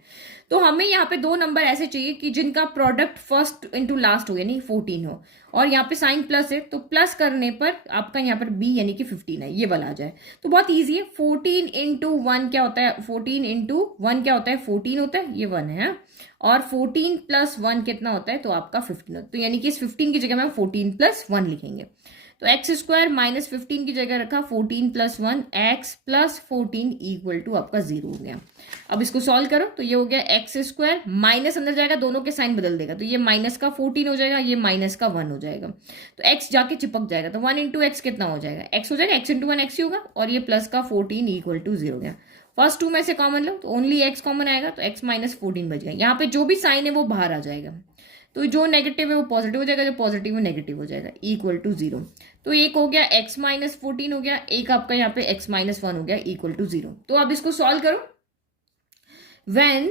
तो हमें यहाँ पे दो नंबर ऐसे चाहिए कि जिनका प्रोडक्ट फर्स्ट इंटू लास्ट हो यानी 14 हो, और यहाँ पे साइन प्लस है तो प्लस करने पर आपका यहाँ पर b यानी कि 15 है, ये वाला आ जाए। तो बहुत ईजी है, 14 इंटू 1 क्या होता है, 14 इंटू 1 क्या होता है 14 होता है, ये 1 है, और 14 प्लस 1 कितना होता है तो आपका 15 होता है। तो यानी कि इस 15 की जगह में 14 प्लस 1 लिखेंगे। तो एक्स स्क्वायर माइनस 15 की जगह रखा 14 plus 1 x plus 14 equal to आपका 0 हो गया। अब इसको सॉल्व करो तो ये हो गया एक्स स्क्वायर, माइनस अंदर जाएगा, दोनों के साइन बदल देगा, तो ये माइनस का 14 हो जाएगा, ये माइनस का 1 हो जाएगा, तो एक्स जाके चिपक जाएगा, तो 1 इंटू एक्स कितना हो जाएगा, एक्स हो जाएगा, एक्स इंटू 1 एक्स ही होगा, और ये प्लस का 14 इक्वल टू 0 हो गया। फर्स्ट 2 में से कॉमन लो तो ओनली एक्स कॉमन आएगा, तो एक्स माइनस 14 बच गया। यहाँ पे जो भी साइन है वो बाहर आ जाएगा, तो जो नेगेटिव है वो पॉजिटिव हो जाएगा, जो पॉजिटिव है नेगेटिव हो जाएगा, इक्वल टू 0। तो एक हो गया एक्स माइनस 14 हो गया, एक आपका यहाँ पे एक्स माइनस 1 हो गया इक्वल टू 0। तो अब इसको सॉल्व करो, when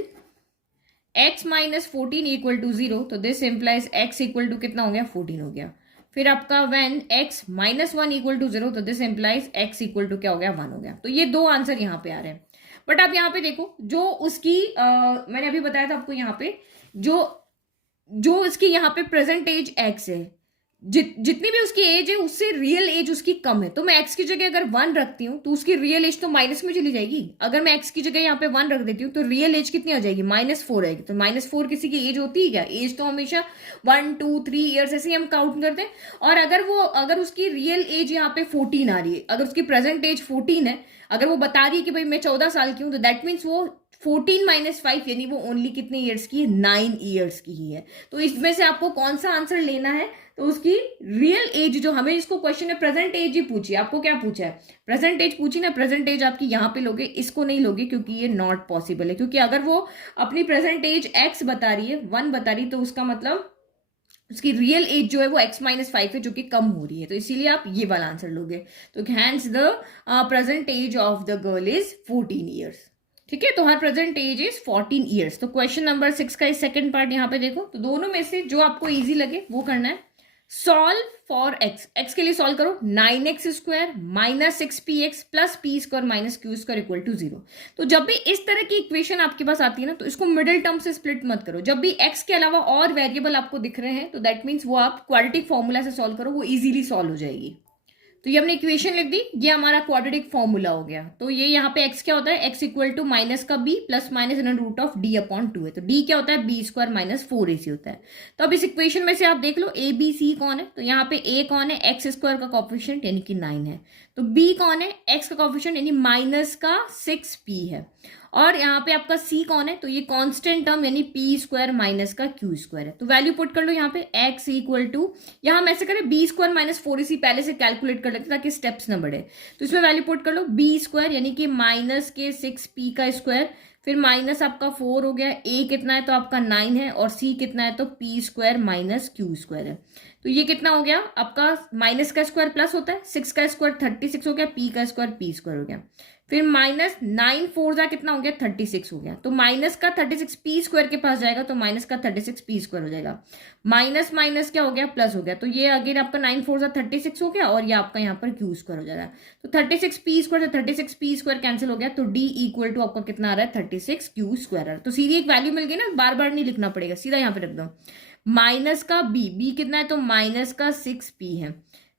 x minus 14 equal to 0, तो this implies x equal to कितना हो गया, 14 हो गया। फिर आपका when x minus 1 equal to 0, तो this implies x equal to क्या हो गया, 1 हो गया। तो ये दो आंसर यहाँ पे आ रहे हैं। बट आप यहाँ पे देखो, जो उसकी मैंने अभी बताया था आपको, यहाँ पे जो उसकी यहाँ पे प्रेजेंट एज x है, जितनी भी उसकी एज है उससे रियल एज उसकी कम है, तो मैं x की जगह अगर 1 रखती हूँ तो उसकी रियल एज तो माइनस में चली जाएगी। अगर मैं x की जगह यहाँ पे 1 रख देती हूँ तो रियल एज कितनी आ जाएगी, -4 आएगी। तो -4 किसी की एज होती है क्या, एज तो हमेशा 1 2 3 ईयर्स ऐसे ही हम काउंट करते हैं। और अगर उसकी रियल एज यहाँ पे 14 आ रही है, अगर उसकी प्रेजेंट एज 14 है, अगर वो बता रही है कि भाई मैं 14 साल की हूँ, तो दैट मीन्स वो 14 माइनस 5 यानी वो ओनली कितने ईयर्स की है, 9 ईयर्स की ही है। तो इसमें से आपको कौन सा आंसर लेना है, तो उसकी रियल एज जो हमें इसको क्वेश्चन में प्रेजेंट एज ही पूछी, आपको क्या पूछा है, प्रेजेंट एज पूछी ना, प्रेजेंट एज आपकी यहाँ पे लोगे, इसको नहीं लोगे क्योंकि ये नॉट पॉसिबल है। क्योंकि अगर वो अपनी प्रेजेंट एज x बता रही है, 1 बता रही है, तो उसका मतलब उसकी रियल एज जो है वो x माइनस 5 है, जो कि कम हो रही है, तो इसीलिए आप ये वाला आंसर लोगे। तो hence the present age of the girl is 14 years. ठीक है, तो हर प्रेजेंट एज इज 14 ईयर्स। तो क्वेश्चन नंबर 6 का सेकंड पार्ट यहाँ पे देखो, तो दोनों में से जो आपको इजी लगे वो करना है। सॉल्व फॉर x के लिए सॉल्व करो, 9x square minus 6px plus P square minus Q square equal to 0। तो जब भी इस तरह की इक्वेशन आपके पास आती है ना, तो इसको मिडिल टर्म से स्प्लिट मत करो। जब भी x के अलावा और वेरिएबल आपको दिख रहे हैं, तो दैट मीन्स वो आप क्वाड्रेटिक फॉर्मूला से सॉल्व करो, वो इजीली सॉल्व हो जाएगी। तो ये हमने इक्वेशन लिख दी, ये हमारा क्वाड्रेटिक फॉर्मूला हो गया। तो ये यहाँ पे x क्या होता है, x इक्वल टू माइनस का b plus minus in root of d upon 2 है। तो d क्या होता है, b स्क्वायर माइनस 4ac होता है। तो अब इस इक्वेशन में से आप देख लो a b c कौन है, तो यहाँ पे a कौन है, x स्क्वायर का कोएफिशिएंट यानी कि 9 है। तो b कौन है, x का कोएफिशिएंट यानी माइनस का 6p है। और यहाँ पे आपका c कौन है, तो ये कांस्टेंट टर्म यानी p स्क्वायर माइनस का q स्क्वायर है। तो वैल्यू पुट कर लो यहाँ पे, x इक्वल टू, यहाँ हम ऐसे करें b स्क्वायर माइनस 4ac पहले से कैलकुलेट कर लेते ताकि स्टेप्स ना बढ़े। तो इसमें वैल्यू पुट कर लो, b स्क्वायर यानी कि माइनस के 6p का स्क्वायर, फिर माइनस आपका 4 हो गया, a कितना है तो आपका 9 है, और c कितना है तो p square minus q square है। तो ये कितना हो गया आपका, माइनस का स्क्वायर प्लस होता है, 6 का स्क्वायर 36 हो गया, p का स्क्वायर p स्क्वायर हो गया, फिर माइनस 9 4 जा कितना हो गया, 36 हो गया। तो माइनस का 36 पी स्क्वायर के पास जाएगा, तो माइनस का 36 पी स्क्वायर हो जाएगा, माइनस माइनस क्या हो गया, प्लस हो गया। तो ये अगेन आपका 9 4 जा 36 हो गया, और ये आपका यहाँ पर क्यू स्क्वायर हो जाएगा। तो 36 पी स्क्वायर से 36 पी स्क्वायर कैंसिल हो गया, तो डी इक्वल टू आपका कितना आ रहा है, 36 क्यू स्क्वायर आ रहा है। तो सीधी एक वैल्यू मिल गई ना, बार बार नहीं लिखना पड़ेगा, सीधा यहाँ पे रख दो, माइनस का बी कितना है तो माइनस का 6p है,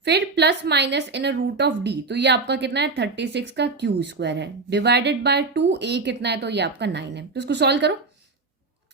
फिर plus minus in root of D, तो ये आपका कितना है 36 का क्यू स्क्वायर है, डिवाइडेड बाय 2, a कितना है तो ये आपका 9 है। तो इसको सॉल्व करो,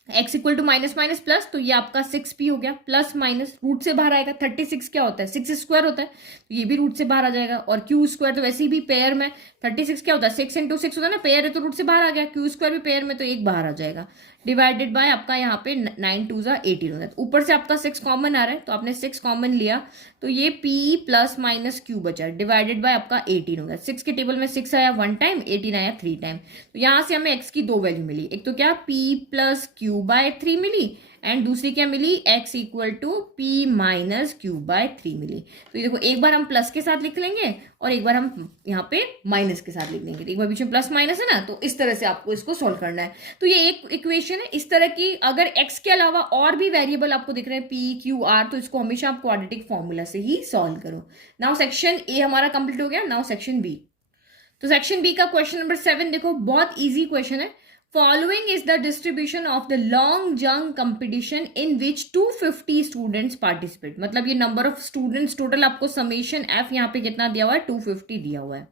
x equal to minus minus plus, तो ये आपका 6p हो गया, प्लस माइनस रूट से बाहर आएगा, 36 क्या होता है 6 स्क्वायर होता है, तो ये भी रूट से बाहर आ जाएगा, और क्यू स्क्वायर तो वैसे ही भी पेयर में 36 क्या होता है 6 इंटू 6 होता है ना, पेयर है तो रूट से बाहर आ गया, क्यू स्क्वायर भी पेयर में तो एक बाहर आ जाएगा, डिवाइडेड बाय आपका यहाँ पे 9 2 जा 18 होता है। ऊपर से आपका 6 कॉमन आ रहा है, तो आपने 6 कॉमन लिया, तो ये p प्लस माइनस क्यू बचा, डिवाइडेड बाय आपका 18 होगा। 6 के टेबल में 6 आया 1 टाइम, 18 आया 3 टाइम, तो यहाँ से हमें x की दो वैल्यू मिली, एक तो क्या p प्लस क्यू बाय 3 मिली, एंड दूसरी क्या मिली, x equal to p minus Q by 3 मिली। तो ये देखो, एक बार हम प्लस के साथ लिख लेंगे और एक बार हम यहाँ पे माइनस के साथ लिख लेंगे, तो एक बार बीच में प्लस माइनस है ना, तो इस तरह से आपको इसको सॉल्व करना है। तो ये एक इक्वेशन है इस तरह की, अगर x के अलावा और भी वेरिएबल आपको दिख रहे हैं p q r, तो इसको हमेशा आप क्वाड्रेटिक फॉर्मूला से ही सॉल्व करो। नाउ सेक्शन ए हमारा कंप्लीट हो गया, नाउ सेक्शन बी। तो सेक्शन बी का क्वेश्चन नंबर 7 देखो, बहुत ईजी क्वेश्चन है। Following is the distribution of the long jump competition in which 250 students participate। मतलब ये number of students total आपको summation f यहाँ पे कितना दिया हुआ है 250 दिया हुआ है।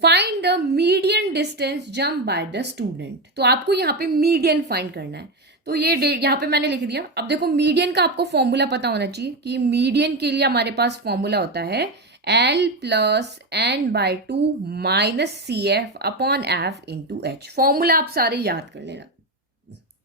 Find the median distance jump by the student। तो आपको यहाँ पे median find करना है। तो ये यहाँ पे मैंने लिख दिया। अब देखो मीडियन का आपको फॉर्मूला पता होना चाहिए कि मीडियन के लिए हमारे पास फॉर्मूला होता है L plus N by two minus C F upon F into H. Formula आप सारे याद कर लेना।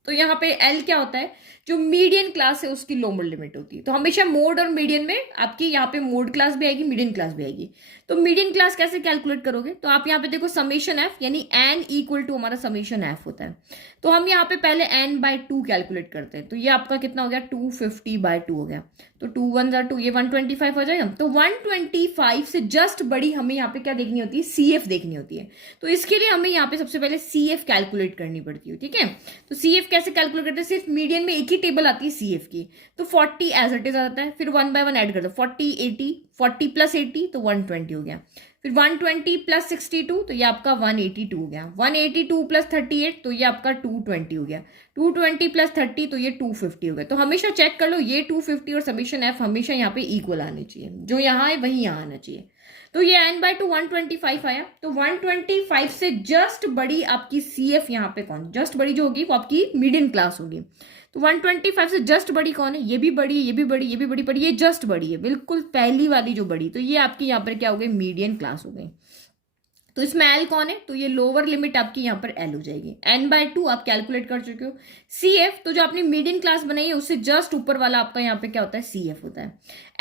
तो यहाँ पे L क्या होता है, जो मीडियन क्लास है उसकी लोअर लिमिट होती है। तो हमेशा मोड और मीडियन में आपकी यहाँ पे मोड क्लास भी आएगी, मीडियन क्लास भी आएगी। तो मीडियन क्लास कैसे कैलकुलेट करोगे, तो आप यहाँ पे देखो समेशन एफ यानी एन इक्वल टू हमारा समेशन एफ होता है। तो हम यहाँ पे पहले एन बाई टू कैलकुलेट करते हैं। तो ये आपका कितना हो गया, 250/2 हो गया। तो 2 1 2, ये 125 हो जाएगा। तो 125 से जस्ट बड़ी हमें यहाँ पे क्या देखनी होती है, सी एफ देखनी होती है। तो इसके लिए हमें यहाँ पे सबसे पहले सी एफ कैलकुलेट करनी पड़ती है। ठीक है, तो सी एफ कैसे कैलकुलेट करते हैं, सिर्फ मीडियन में एक ही टेबल आती है सी एफ की। तो 40 एज इट इज आता है, फिर 1 बाय 1 ऐड कर दो, 40 80, 40 प्लस 80 तो 120 हो गया। फिर 120 प्लस 62 तो ये आपका 182 हो गया। 182 प्लस 38 तो ये आपका 220 हो गया। 220 प्लस 30 तो ये 250 हो गया। तो हमेशा चेक कर लो, ये 250 और समीशन एफ हमेशा यहाँ पे इक्वल आने चाहिए, जो यहाँ है वही यहाँ आना चाहिए। तो ये n बाय टू 125 आया। तो 125 से जस्ट बड़ी आपकी सी एफ यहाँ पे कौन, जस्ट बड़ी जो होगी वो आपकी मीडियम क्लास होगी। तो 125 से जस्ट बड़ी कौन है, ये भी बड़ी, ये भी बड़ी, ये भी बड़ी, पर ये जस्ट बड़ी है, बिल्कुल पहली वाली जो बड़ी। तो ये आपकी यहाँ पर क्या हो गई, मीडियम क्लास हो गई। तो इसमें एल कौन है, तो ये लोअर लिमिट आपकी यहाँ पर एल हो जाएगी। n बाय टू आप कैलकुलेट कर चुके हो। सी एफ तो जो आपने मीडियम क्लास बनाई है उससे जस्ट ऊपर वाला आपका यहाँ पे क्या होता है, सी एफ होता है।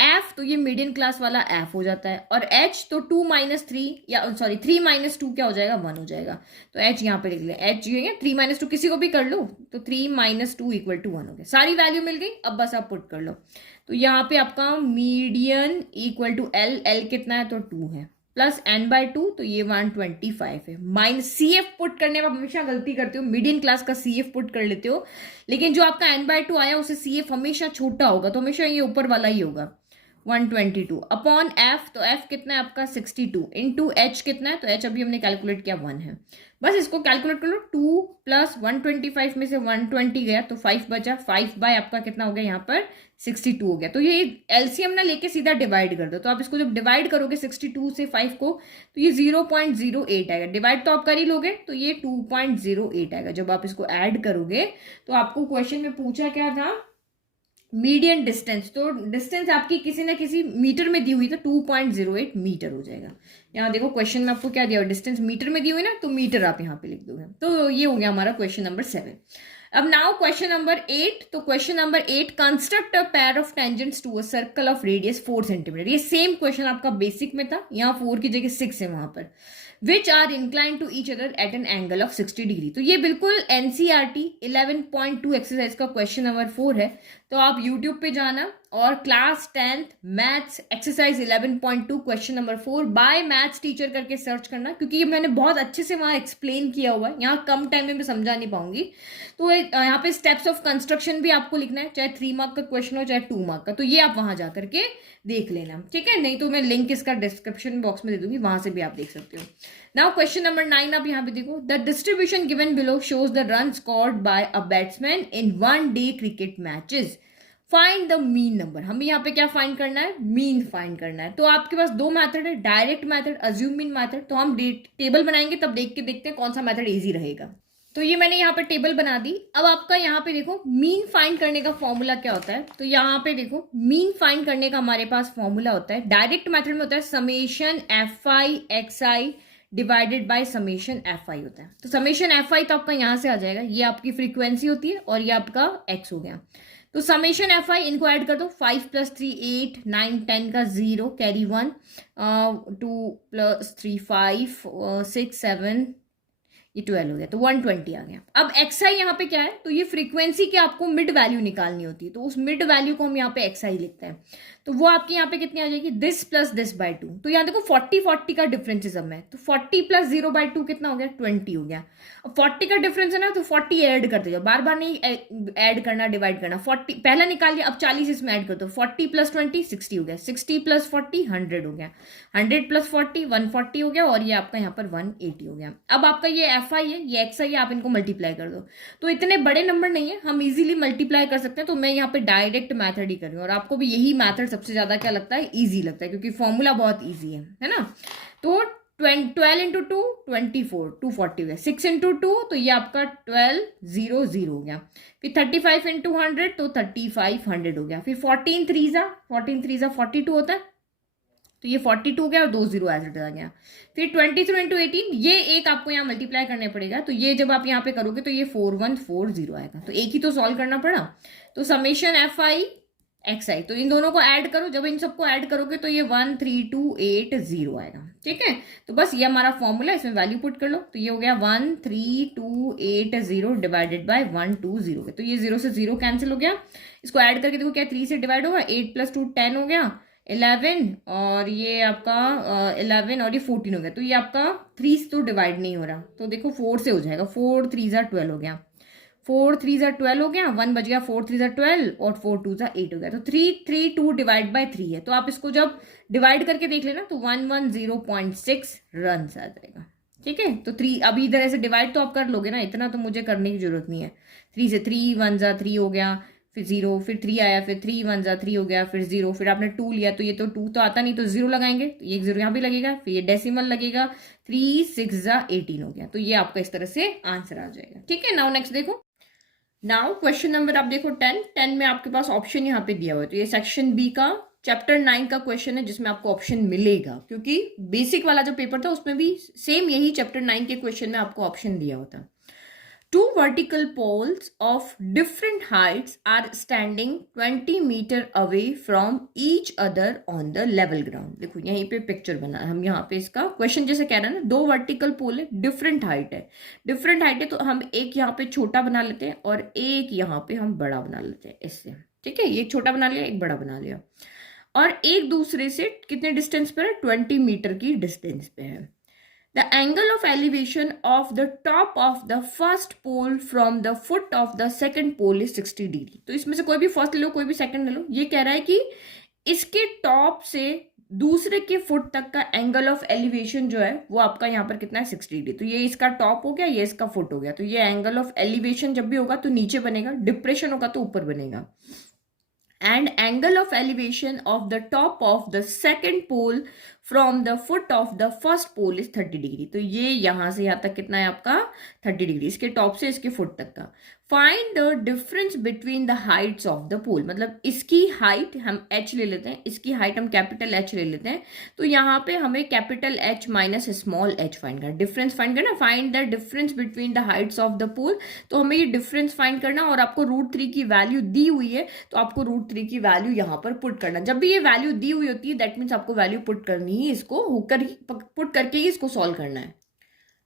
एफ तो ये मीडियम क्लास वाला एफ हो जाता है। और एच तो 2 - 3 या सॉरी 3 - 2 क्या हो जाएगा, 1 हो जाएगा। तो एच यहाँ पे लिख लिया, एच ये 3 - 2 किसी को भी कर लो, तो 3 - 2 = 1 हो गया। सारी वैल्यू मिल गई, अब बस आप पुट कर लो। तो यहाँ पे आपका median equal to L, L कितना है तो 2 है, प्लस n बाय टू तो ये 125 है। माइनस सी एफ पुट करने में हमेशा गलती करते हो, मीडियम क्लास का सी एफ पुट कर लेते हो, लेकिन जो आपका n बाय टू आया उसे सी एफ हमेशा छोटा होगा, तो हमेशा ये ऊपर वाला ही होगा। 122 अपॉन एफ, तो एफ कितना है आपका 62 इंटू एच कितना है, तो एच अभी हमने कैलकुलेट किया 1 है। बस इसको कैलकुलेट कर लो। 2 प्लस 125 में से 120 गया तो 5 बचा, 5 बाय आपका कितना हो गया यहाँ पर 62 हो गया। तो ये एलसीएम ना लेके सीधा डिवाइड कर दो। तो आप इसको जब डिवाइड करोगे 62 से 5 को, तो ये 0.08 आएगा। डिवाइड तो आप कर ही लोगे, तो ये 2.08 आएगा। जब आप इसको ऐड करोगे तो आपको क्वेश्चन में पूछा क्या था, मीडियन डिस्टेंस। तो डिस्टेंस आपकी किसी ना किसी मीटर में दी हुई, तो 2.08 मीटर हो जाएगा। यहाँ देखो क्वेश्चन में आपको क्या दिया, डिस्टेंस मीटर में दी हुई ना, तो मीटर आप यहाँ पे लिख दोगे। तो ये हो गया हमारा क्वेश्चन नंबर 7। अब नाउ क्वेश्चन नंबर 8। तो question number 8, construct a pair of tangents to a circle of radius 4 centimetre. ये सेम क्वेश्चन आपका बेसिक में था, यहाँ 4 की जगह 6 है वहां पर। Which are inclined to each other at an angle of 60 degree. तो ये बिल्कुल एनसीईआरटी 11.2 एक्सरसाइज का क्वेश्चन नंबर 4 है। तो आप यूट्यूब पे जाना और class 10th maths exercise 11.2 question number 4 by maths teacher करके सर्च करना, क्योंकि ये मैंने बहुत अच्छे से वहाँ एक्सप्लेन किया हुआ है, यहाँ कम टाइम में मैं समझा नहीं पाऊंगी। तो यहाँ पे स्टेप्स ऑफ कंस्ट्रक्शन भी आपको लिखना है, चाहे 3 मार्क का क्वेश्चन हो चाहे 2 मार्क का। तो ये आप वहां जा करके देख लेना, ठीक है। नहीं तो मैं लिंक इसका डिस्क्रिप्शन बॉक्स में दे दूंगी, वहां से भी आप देख सकते हो। नाउ क्वेश्चन नंबर 9 आप यहाँ पे देखो, the distribution given below shows the run scored by a batsman in 1 day cricket matches. Find the mean number. हमें यहाँ पे क्या फाइंड करना है, मीन फाइंड करना है। तो आपके पास 2 मेथड है, direct method, assume mean method. तो हम टेबल बनाएंगे तब देख के देखते हैं कौन सा मेथड इजी रहेगा। तो ये मैंने यहाँ पे टेबल बना दी। अब आपका यहाँ पे देखो मीन फाइंड करने का फॉर्मूला क्या होता है। तो यहाँ पे देखो मीन फाइंड करने का हमारे पास फॉर्मूला होता है, डायरेक्ट मेथड में होता है summation F I x I divided by summation F I होता है। तो समेशन एफ आई तो आपका यहाँ से आ जाएगा, ये आपकी फ्रीक्वेंसी होती है और ये आपका एक्स हो गया। तो समेशन एफ आई इनको ऐड कर दो, 5 + 3 8 9 10 का 0 कैरी 1 2 + 3 5 6 7 ये 12 हो गया। तो 120 आ गया। अब एक्स आई यहाँ पे क्या है, तो ये फ्रीक्वेंसी की आपको मिड वैल्यू निकालनी होती है। तो उस मिड वैल्यू को हम यहाँ पे एक्स आई लिखते हैं। तो वो आपके यहाँ पे कितनी आ जाएगी, दिस प्लस दिस बाय 2। तो यहाँ देखो 40 का डिफरेंस है सब में। तो 40 + 0/2 कितना हो गया, 20 हो गया। अब 40 का डिफरेंस है ना, तो 40 ऐड करते जाओ, बार बार नहीं ऐड करना, डिवाइड करना। 40 पहला निकाल लिया, अब 40 इसमें ऐड कर दो। 40 + 20 60 हो गया, 60 + 40 100 हो गया, 100 + 40 140 हो गया, और ये आपका यहाँ पर 180 हो गया। अब आपका ये एफ आई है, ये एक्स आई है, आप इनको मल्टीप्लाई कर दो। तो इतने बड़े नंबर नहीं है, हम इजीली मल्टीप्लाई कर सकते हैं। तो मैं यहाँ पे डायरेक्ट मैथड ही कर रही हूँ, और आपको भी यही मैथड सबसे ज्यादा क्या लगता है, इजी लगता है, क्योंकि फॉर्मूला बहुत इजी है ना। तो 12 इंटू 2 24, 240 हो गया। 6 इंटू 2 तो ये आपका 1200 हो गया। फिर 35 इंटू 100 तो 3500 हो गया। फिर 14 42 होता है, तो ये 42 हो गया और 20 एज इट आ गया। फिर 23 इंटू 18, ये एक आपको यहाँ मल्टीप्लाई करने पड़ेगा, तो ये जब आप यहाँ पे करोगे तो ये 4140 आएगा। तो एक ही तो सॉल्व करना पड़ा। तो समेशन एफ आई एक्स आई, तो इन दोनों को ऐड करो। जब इन सबको ऐड करोगे तो ये 13280 आएगा। ठीक है, तो बस ये हमारा फॉर्मूला, इसमें वैल्यू पुट कर लो। तो ये हो गया 13280 डिवाइडेड बाय 120, तो ये 0 से 0 कैंसिल हो गया। इसको ऐड करके देखो क्या 3 से डिवाइड होगा, 8 + 2 10 हो गया, 11 और ये आपका 11 और ये 14 हो गया। तो ये आपका 3 से तो डिवाइड नहीं हो रहा, तो देखो 4 से हो जाएगा। 4 3 12 हो गया, 4 3 12 हो गया, 1 बच गया, 4 3 12 और 4 2 8 हो गया। तो 332 डिवाइड बाय 3 है। तो आप इसको जब डिवाइड करके देख लेना तो 110.6 रन आ जाएगा। ठीक है, तो 3 अभी इधर ऐसे डिवाइड तो आप कर लोगे ना, इतना तो मुझे करने की जरूरत नहीं है। 3 से 3 1 3 हो गया, फिर 0, फिर 3 आया, फिर 3 1 3 हो गया, फिर 0, फिर आपने 2 लिया, तो ये तो 2 तो आता नहीं, तो 0 लगाएंगे, तो ये 0 यहाँ भी लगेगा, फिर ये डेसिमल लगेगा, 3 6 18 हो गया। तो ये आपका इस तरह से आंसर आ जाएगा। ठीक है, नाउ नेक्स्ट देखो। नाउ क्वेश्चन नंबर आप देखो 10 में आपके पास ऑप्शन यहाँ पे दिया हुआ है। तो ये सेक्शन बी का चैप्टर 9 का क्वेश्चन है, जिसमें आपको ऑप्शन मिलेगा, क्योंकि बेसिक वाला जो पेपर था उसमें भी सेम यही चैप्टर 9 के क्वेश्चन में आपको ऑप्शन दिया होता। Two vertical poles of different heights are standing 20 meter away from each other on the level ground। देखो यहीं पे पिक्चर बना है, हम यहाँ पे इसका क्वेश्चन जैसे कह रहे हैं ना, 2 वर्टिकल पोल है, डिफरेंट हाइट है, डिफरेंट हाइट है, तो हम एक यहाँ पे छोटा बना लेते हैं और एक यहाँ पे हम बड़ा बना लेते हैं इससे। ठीक है, ये छोटा बना लिया, एक बड़ा बना लिया, और एक दूसरे से कितने डिस्टेंस पर है, 20 मीटर की डिस्टेंस पे है। The angle of elevation of the top of the first pole from the foot of the second pole is 60 degree. तो इसमें से कोई भी फर्स्ट ले लो, कोई भी सेकंड ले लो। ये कह रहा है कि इसके टॉप से दूसरे के फुट तक का एंगल ऑफ एलिवेशन जो है वो आपका यहाँ पर कितना है, 60 डिग्री। तो ये इसका टॉप हो गया, ये इसका फुट हो गया। तो ये एंगल ऑफ एलिवेशन जब भी होगा तो नीचे बनेगा, डिप्रेशन होगा तो ऊपर बनेगा। And angle of elevation of the top of the second pole from the foot of the first pole is 30 degree. तो ये यहां से यहां तक कितना है आपका, 30 डिग्री, इसके टॉप से इसके फुट तक का। Find the difference between the heights of the pole, मतलब इसकी हाइट हम h ले लेते हैं, इसकी हाइट हम कैपिटल H ले लेते हैं। तो यहाँ पे हमें capital H minus small h find करना, डिफरेंस फाइंड करना। Find the difference between the heights of the pole, तो हमें ये डिफरेंस फाइंड करना, और आपको √3 की वैल्यू दी हुई है, तो आपको √3 की वैल्यू यहाँ पर पुट करना। जब भी ये वैल्यू दी हुई होती है दैट मीन्स आपको वैल्यू पुट करनी ही, इसको होकर ही पुट करके ही इसको सॉल्व करना है।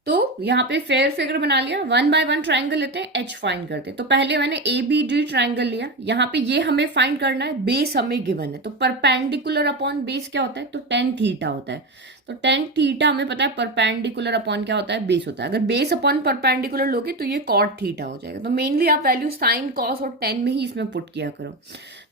तो यहाँ पे फेयर फिगर बना लिया, 1 बाय 1 ट्राइंगल लेते हैं, एच फाइंड करते हैं। तो पहले मैंने ABD ट्राइंगल लिया, यहाँ पे ये हमें फाइंड करना है, बेस हमें गिवन है। तो परपेंडिकुलर अपॉन बेस क्या होता है, तो tan थीटा होता है। तो tan थीटा हमें पता है, परपेंडिकुलर अपॉन क्या होता है, बेस होता है। अगर बेस अपॉन परपेंडिकुलर लोगे तो ये कॉट थीटा हो जाएगा। तो मेनली आप वैल्यू साइन कॉस और tan में ही इसमें पुट किया करो।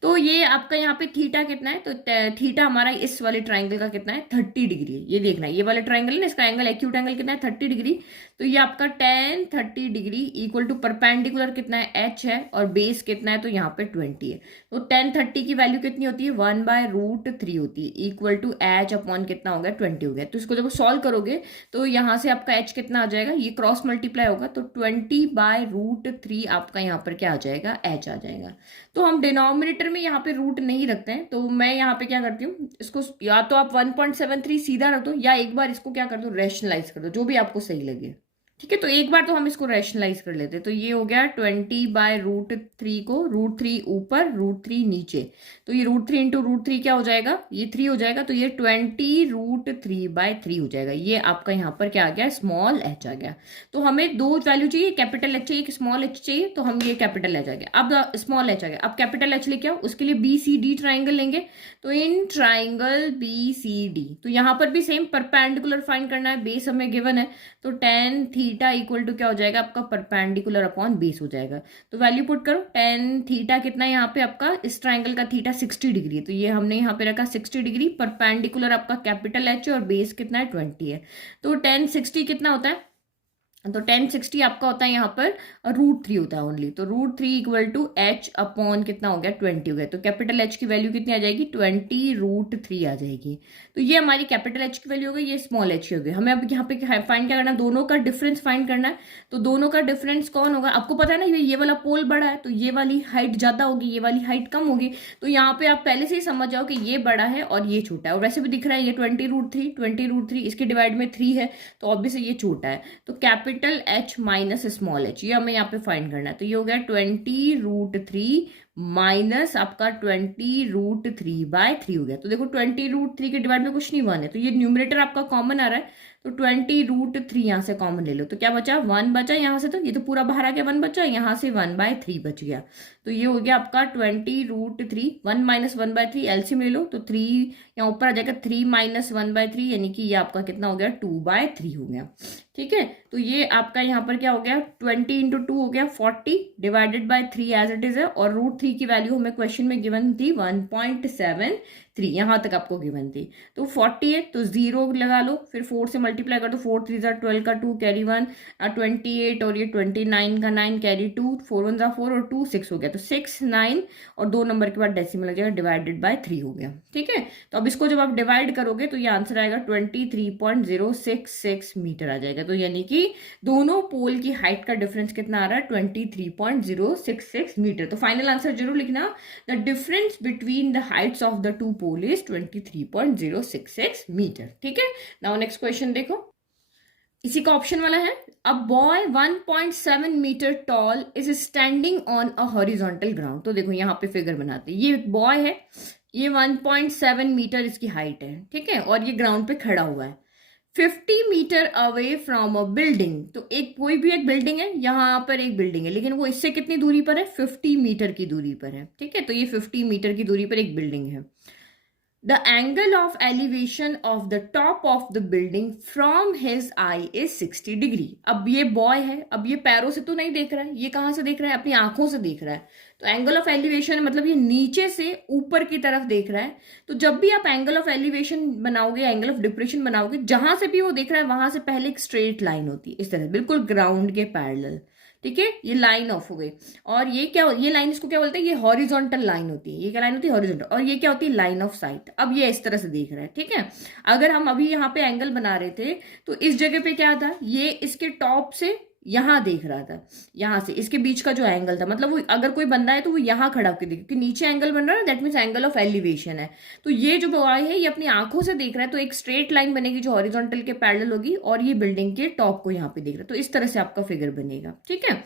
तो ये आपका यहाँ पे थीटा कितना है, तो थीटा हमारा इस वाले ट्राइंगल का कितना है, 30 डिग्री। ये देखना है, ये वाले ट्राइंगल है ना, इसका एंगल एक्यूट एंगल कितना है, 30 डिग्री। तो ये आपका tan 30 degree equal to perpendicular कितना है, h है, और बेस कितना है, तो यहाँ पे 20 है। तो tan 30 की वैल्यू कितनी होती है, 1/√3 होती है, इक्वल टू h अपॉन कितना हो गया, 20 हो गया। तो इसको जब सॉल्व करोगे तो यहाँ से आपका h कितना आ जाएगा, ये क्रॉस मल्टीप्लाई होगा, तो 20/√3 आपका यहाँ पर क्या आ जाएगा, h आ जाएगा। तो हम डिनोमिनेटर में यहाँ पे रूट नहीं रखते हैं, तो मैं यहाँ पे क्या करती हूँ, इसको या तो आप 1.73 सीधा रख दो, या एक बार इसको क्या कर दो, रैशनलाइज कर दो, जो भी आपको सही लगे। ठीक है, तो एक बार तो हम इसको रैशनलाइज कर लेते हैं। तो ये हो गया 20/√3 को √3 ऊपर √3 नीचे, तो ये √3 इंटू √3 क्या हो जाएगा, ये 3 हो जाएगा। तो ये 20√3/3 हो जाएगा। ये आपका यहाँ पर क्या आ गया, स्मॉल h आ गया। तो हमें दो वैल्यू चाहिए, कैपिटल H चाहिए, स्मॉल h चाहिए, तो हम ये कैपिटल H आ गया। अब स्मॉल h आ गया, अब कैपिटल H लेके आओ। उसके लिए BCD ट्राइंगल लेंगे। तो इन ट्राइंगल BCD, तो यहाँ पर भी सेम परपेंडिकुलर फाइंड करना है, बेस हमें गिवन है। तो tan थीटा इक्वल टू क्या हो जाएगा, आपका परपेंडिकुलर अपॉन बेस हो जाएगा। तो वैल्यू पुट करो, tan थीटा कितना है यहाँ पे आपका, इस ट्राइंगल का थीटा 60 डिग्री है, तो ये हमने यहाँ पे रखा 60 डिग्री। परपेंडिकुलर आपका कैपिटल H और बेस कितना है, 20 है। तो tan 60 कितना होता है, तो 1060 आपका होता है यहाँ पर √3 होता है ओनली, तो √3 इक्वल टू एच अपॉन कितना हो गया 20 हो गया। तो कैपिटल एच की वैल्यू कितनी आ जाएगी 20 √3 आ जाएगी। तो ये हमारी कैपिटल एच की वैल्यू हो गई, ये स्मॉल एच की हो गई। हमें अब यहाँ पे फाइंड क्या करना है, दोनों का डिफरेंस फाइंड करना है। तो दोनों का डिफरेंस कौन होगा, आपको पता है ना ये वाला पोल बड़ा है तो ये वाली हाइट ज्यादा होगी, ये वाली हाइट कम होगी। तो यहाँ पे आप पहले से ही समझ जाओ कि ये बड़ा है और ये छोटा है, और वैसे भी दिख रहा है ये 20 √3 इसके डिवाइड में 3 है, तो ऑब्वियसली ये छोटा है। तो capital H minus small H ये हमें यहाँ पे फाइंड करना है। तो ये हो गया 20 √3 माइनस आपका 20 √3/3 हो गया। तो देखो 20 √3 के डिवाइड में कुछ नहीं 1 है, तो ये न्यूमरेटर आपका कॉमन आ रहा है। तो 20 √3 यहाँ से कॉमन ले लो, तो क्या बचा 1 बचा यहाँ से, तो ये तो पूरा बाहर आ गया 1 बचा, यहाँ से 1/3 बच गया। तो ये हो गया आपका 20 √3, 1 माइनस 1/3 एलसीएम ले लो, तो 3 यहाँ ऊपर आ जाएगा, 3 माइनस 1/3 यानी कि ये आपका कितना हो गया 2/3 हो गया। ठीक है, तो ये आपका यहाँ पर क्या हो गया 20 × 2 हो गया 40 divided by 3 as it is है, और √3 की वैल्यू हमें क्वेश्चन में गिवन थी 1.73, यहाँ तक आपको गिवन थी। तो 40 है तो 0 लगा लो, फिर 4 से मल्टीप्लाई कर दो, 4 3 12 का 2 कैरी 1, 28 और ये 29 का 9 कैरी 2, 4 1 4 और 2 6 हो गया। तो 6 9 और 2 नंबर के बाद डेसिमल लग जाएगा, डिवाइडेड बाय 3 हो गया। ठीक है, तो अब इसको जब आप डिवाइड करोगे तो ये आंसर आएगा 23.066 मीटर आ जाएगा। तो यानी कि दोनों पोल की हाइट का डिफरेंस कितना आ रहा है 23.066 मीटर। तो फाइनल आंसर जरूर लिखना, the difference between the heights of the two pole is 23.066 metre. ठीक है, नाउ नेक्स्ट क्वेश्चन देखो, इसी का ऑप्शन वाला है। A boy 1.7 metre tall is standing on a horizontal ground. तो देखो यहाँ पे फिगर बनाते हैं, ये बॉय है, ये 1.7 मीटर इसकी हाइट है, ठीक है, और ये ग्राउंड पे खड़ा हुआ है 50 metre away from a building. तो एक कोई भी एक बिल्डिंग है, यहाँ पर एक बिल्डिंग है, लेकिन वो इससे कितनी दूरी पर है 50 मीटर की दूरी पर है। ठीक है, तो ये 50 मीटर की दूरी पर एक बिल्डिंग है। The angle of elevation of the top of the building from his eye is 60 degree. अब ये बॉय है, अब ये पैरों से तो नहीं देख रहा है, ये कहाँ से देख रहा है अपनी आंखों से देख रहा है। तो एंगल ऑफ एलिवेशन मतलब ये नीचे से ऊपर की तरफ देख रहा है। तो जब भी आप एंगल ऑफ एलिवेशन बनाओगे, एंगल ऑफ डिप्रेशन बनाओगे, जहां से भी वो देख रहा है वहां से पहले एक स्ट्रेट लाइन होती है इस तरह, बिल्कुल ग्राउंड के पैरेलल। ठीक है, ये लाइन ऑफ हो गई, और ये क्या, ये लाइन इसको क्या बोलते हैं, ये हॉरिजॉन्टल लाइन होती है। ये क्या लाइन होती है हॉरिजॉन्टल, और ये क्या होती है लाइन ऑफ साइट। अब ये इस तरह से देख रहा है। ठीक है, अगर हम अभी यहाँ पे एंगल बना रहे थे तो इस जगह पे क्या था, ये इसके टॉप से यहाँ देख रहा था, यहाँ से इसके बीच का जो एंगल था, मतलब वो अगर कोई बंदा है तो वो यहाँ खड़ा होकर देखे, क्योंकि नीचे एंगल बन रहा है, that means angle of elevation है। तो ये जो बॉय है ये अपनी आंखों से देख रहा है, तो एक स्ट्रेट लाइन बनेगी जो हॉरिजॉन्टल के पैरेलल होगी, और ये बिल्डिंग के टॉप को यहाँ पे देख रहा है। तो इस तरह से आपका फिगर बनेगा। ठीक है,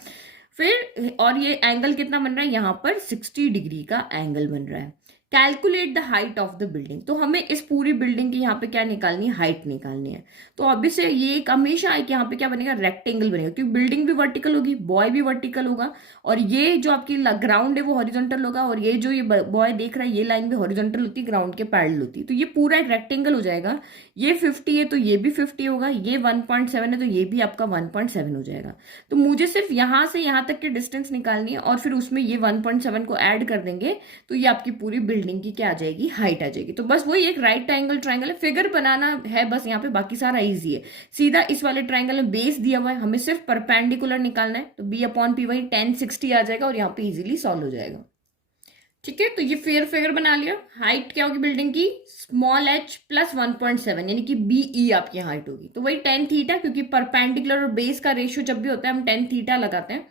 फिर और ये एंगल कितना बन रहा है, यहाँ पर 60 डिग्री का एंगल बन रहा है। Calculate the height of the building. तो हमें इस पूरी बिल्डिंग की यहाँ पे क्या निकालनी है, हाइट निकालनी है। तो ऑब्वियसली ये एक हमेशा है कि यहाँ पे क्या बनेगा, रेक्टेंगल बनेगा, क्योंकि बिल्डिंग भी वर्टिकल होगी, बॉय भी वर्टिकल होगा, और ये जो आपकी ग्राउंड है वो हॉरिजॉन्टल होगा, और ये जो ये बॉय देख रहा है ये लाइन भी हॉरिजॉन्टल होती है, ग्राउंड के पैरेलल होती है। तो ये पूरा एक रेक्टेंगल हो जाएगा। ये 50 है तो ये भी 50 होगा, ये 1.7 है तो ये भी आपका 1.7 हो जाएगा। तो मुझे सिर्फ यहाँ से यहाँ तक की डिस्टेंस निकालनी है, और फिर उसमें ये 1.7 को ऐड कर देंगे, तो ये आपकी पूरी बिल्डिंग की क्या आ जाएगी, हाइट आ जाएगी। तो बस वही एक राइट एंगल ट्रायंगल है, फिगर बनाना है बस यहाँ पे, बाकी सारा इजी है। सीधा इस वाले ट्रायंगल में बेस दिया हुआ है, हमें सिर्फ परपेंडिकुलर निकालना है, तो B/P वही 1060 आ जाएगा, और यहाँ पे इजीली सॉल्व हो जाएगा। ठीक है, तो ये फिगर बना लिया। हाइट क्या होगी बिल्डिंग की, स्मॉल h प्लस 1.7 यानी कि BE आपकी हाइट होगी। तो वही 10 थीटा, क्योंकि परपेंडिकुलर और बेस का रेशियो जब भी होता है हम 10 थीटा लगाते हैं।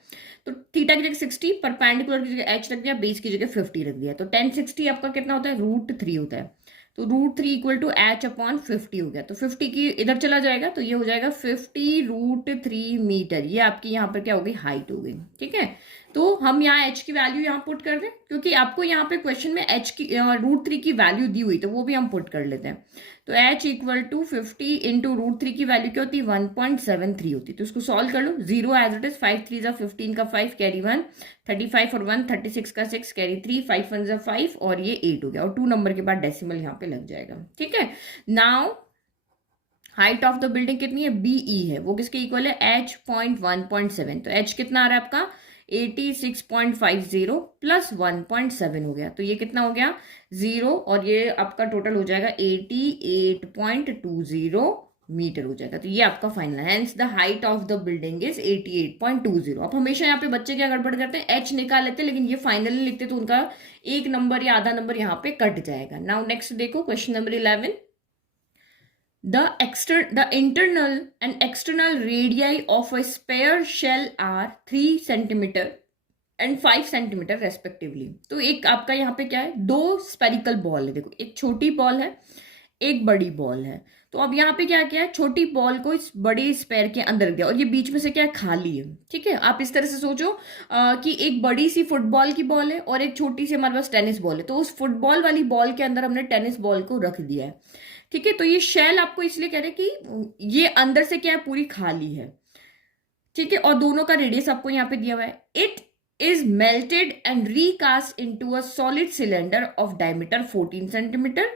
तो थीटा की जगह 60, परपेंडिकुलर की जगह h रख दिया, बेस की जगह 50 रख दिया। तो 1060 आपका कितना होता है, √3 होता है। तो √3 इक्वल टू h/50 हो गया। तो 50 की इधर चला जाएगा, तो ये हो जाएगा 50 √3 मीटर। ये आपकी यहाँ पर क्या हो गई, हाइट हो गई। ठीक है, तो हम यहाँ h की वैल्यू यहाँ पुट कर दें, क्योंकि आपको यहाँ पे क्वेश्चन में h की √3 की वैल्यू दी हुई, तो वो भी हम पुट कर लेते हैं। तो h इक्वल टू 50 इंटू √3 की वैल्यू क्या होती है 1.73 होती है। तो इसको सॉल्व कर लो, 0 एज इट इज, 5 3 15 का 5 कैरी 1, 35 और 1 36 का 6 कैरी 3, 5 1 5 और ये 8 हो गया, और 2 नंबर के बाद डेसिमल यहाँ पे लग जाएगा। ठीक है, now height of the building कितनी है, BE है, वो किसके इक्वल है, h.1.7। तो h कितना आ रहा है आपका 86.50 प्लस 1.7 हो गया, तो ये कितना हो गया 0, और ये आपका टोटल हो जाएगा 88.20 मीटर हो जाएगा। तो ये आपका final, hence the height of the building is 88.20। अब हमेशा यहाँ पे बच्चे क्या गड़बड़ करते हैं, एच निकाल लेते हैं, लेकिन ये फाइनली लिखते तो उनका एक नंबर या आधा नंबर यहाँ पे कट जाएगा। नाउ नेक्स्ट देखो question number 11। The internal and external radii of a spare shell are 3 centimeter and 5 centimetre respectively. तो एक आपका यहाँ पे क्या है, दो स्पेरिकल बॉल है, देखो एक छोटी बॉल है एक बड़ी बॉल है। तो अब यहाँ पे क्या किया है, छोटी बॉल को इस बड़ी स्पेयर के अंदर रख दिया और ये बीच में से क्या है, खाली है। ठीक है, आप इस तरह से सोचो कि एक बड़ी सी फुटबॉल की बॉल है और एक छोटी सी हमारे पास टेनिस बॉल है। तो उस फुटबॉल वाली बॉल के अंदर हमने टेनिस बॉल को रख दिया है। ठीक है, तो ये शेल आपको इसलिए कह रहे हैं कि ये अंदर से क्या है, पूरी खाली है। ठीक है, और दोनों का रेडियस आपको यहाँ पे दिया हुआ है। It is melted and recast into a solid cylinder of diameter 14 centimetre.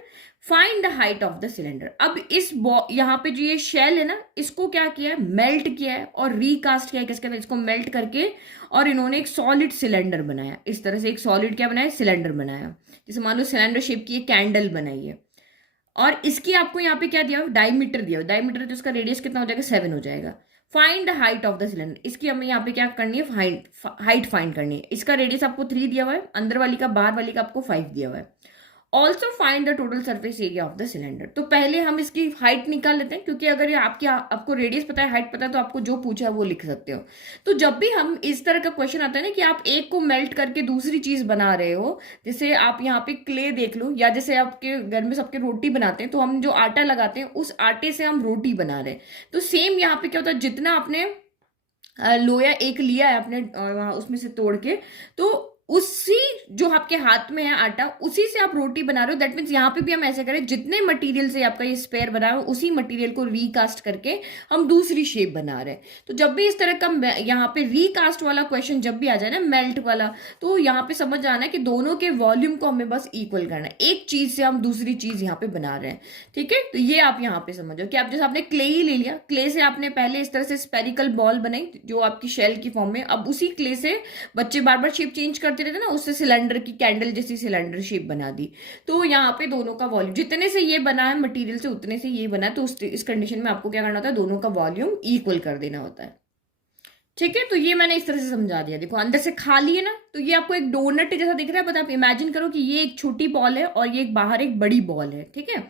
Find the height of the cylinder. अब इस यहाँ पे जो ये शेल है ना, इसको क्या किया है, मेल्ट किया है और रीकास्ट किया है। किसके अंदर, इसको मेल्ट करके और इन्होंने एक सॉलिड सिलेंडर बनाया। इस तरह से एक सॉलिड क्या बनाया, सिलेंडर बनाया। जैसे मान लो सिलेंडर शेप की एक कैंडल बनाई है और इसकी आपको यहाँ पे क्या दिया, डायमीटर दिया। डायमीटर तो इसका रेडियस कितना हो जाएगा, 7 हो जाएगा। Find the height of the cylinder. इसकी हमें यहाँ पे क्या करनी है, हाइट फाइंड करनी है। इसका रेडियस आपको 3 दिया हुआ है, अंदर वाली का बाहर वाली का आपको 5 दिया हुआ है। Also find the total surface area of the cylinder. तो पहले हम इसकी हाइट निकाल लेते हैं, क्योंकि अगर ये आपको रेडियस पता है, हाइट पता है, तो आपको जो पूछा है वो लिख सकते हो। तो जब भी हम इस तरह का क्वेश्चन आता है ना कि आप एक को मेल्ट करके दूसरी चीज बना रहे हो, जैसे आप यहाँ पे क्ले देख लो, या जैसे आपके घर में सबके रोटी बनाते हैं, तो हम जो आटा लगाते हैं उस आटे से हम रोटी बना रहे हैं। तो सेम यहाँ पे क्या होता है, जितना आपने लोया एक लिया है अपने उसमें से तोड़ के, तो उसी जो आपके हाथ में है आटा, उसी से आप रोटी बना रहे हो। दैट मीन्स यहाँ पे भी हम ऐसे करें, जितने मटेरियल से आपका ये स्पेयर बना रहे हो उसी मटेरियल को रीकास्ट करके हम दूसरी शेप बना रहे हैं। तो जब भी इस तरह का यहाँ पे रीकास्ट वाला क्वेश्चन जब भी आ जाए ना, मेल्ट वाला, तो यहाँ पे समझ आना है कि दोनों के वॉल्यूम को हमें बस इक्वल करना है। एक चीज से हम दूसरी चीज यहाँ पे बना रहे हैं। ठीक है, तो ये आप यहाँ पे समझो कि आप जैसे आपने क्ले ही ले लिया, क्ले से आपने पहले इस तरह से स्पेरिकल बॉल बनाई जो आपकी शेल की फॉर्म में। अब उसी क्ले से बच्चे बार बार शेप चेंज करते रहते ना, उससे सिलेंडर की कैंडल जैसी सिलेंडर शेप बना दी। तो यहाँ पे दोनों का वॉल्यूम, जितने से ये बना है मटेरियल से उतने से ये बना है, तो इस कंडीशन में आपको क्या करना होता है, दोनों का वॉल्यूम इक्वल कर देना होता है। ठीक है, तो ये मैंने इस तरह से समझा दिया। देखो अंदर से खाली है ना, तो ये आपको एक डोनट जैसा दिख रहा है, बट आप इमेजिन करो कि ये एक छोटी बॉल है और ये एक बाहर एक बड़ी बॉल है। ठीक है,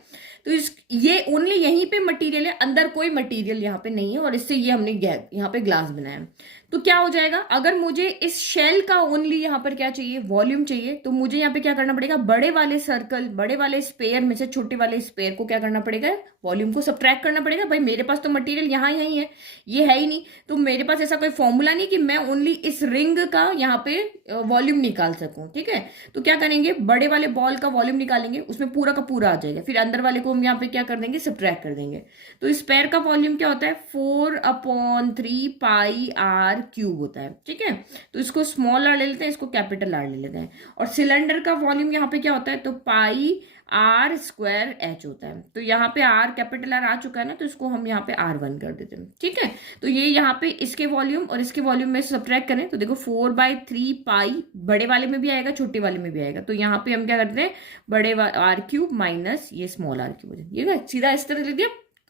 तो ये ओनली यहीं पे मटेरियल है, अंदर कोई मटेरियल यहाँ पे नहीं है, और इससे ये हमने यहाँ पे ग्लास बनाया। तो क्या हो जाएगा, अगर मुझे इस शेल का ओनली यहाँ पर क्या चाहिए, वॉल्यूम चाहिए, तो मुझे यहाँ पे क्या करना पड़ेगा, बड़े वाले सर्कल, बड़े वाले स्पेयर में से छोटे वाले स्पेयर को क्या करना पड़ेगा, वॉल्यूम को सबट्रैक्ट करना पड़ेगा। भाई मेरे पास तो मटेरियल यहाँ यही है, ये है ही नहीं, तो मेरे पास ऐसा कोई फॉर्मूला नहीं कि मैं ओनली इस रिंग का यहाँ पे वॉल्यूम निकाल सकूं। ठीक है, तो क्या करेंगे, बड़े वाले बॉल का वॉल्यूम निकालेंगे, उसमें पूरा का पूरा आ जाएगा, फिर अंदर वाले को हम यहाँ पे क्या कर देंगे, सबट्रैक्ट कर देंगे। तो स्पेयर का वॉल्यूम क्या होता है, 4/3 पाई आर क्यूब होता है। ठीक है, तो इसको स्मॉल आर ले लेते हैं, इसको कैपिटल आर ले लेते हैं। और सिलेंडर का वॉल्यूम यहाँ पे क्या होता है, तो पाई आर स्क्वायर एच होता है। तो यहाँ पे आर कैपिटल आर आ चुका है ना, तो इसको हम यहाँ पे R1 कर देते हैं। ठीक है, तो ये यहाँ पे इसके वॉल्यूम और इसके वॉल्यूम में सबट्रैक्ट करें तो देखो 4/3 पाई, बड़े वाले में भी आएगा छोटे वाले में भी आएगा। तो यहाँ पे हम क्या करते हैं, बड़े आर क्यूब माइनस ये स्मॉल आर क्यूब, ये सीधा इस तरह लिख दिया,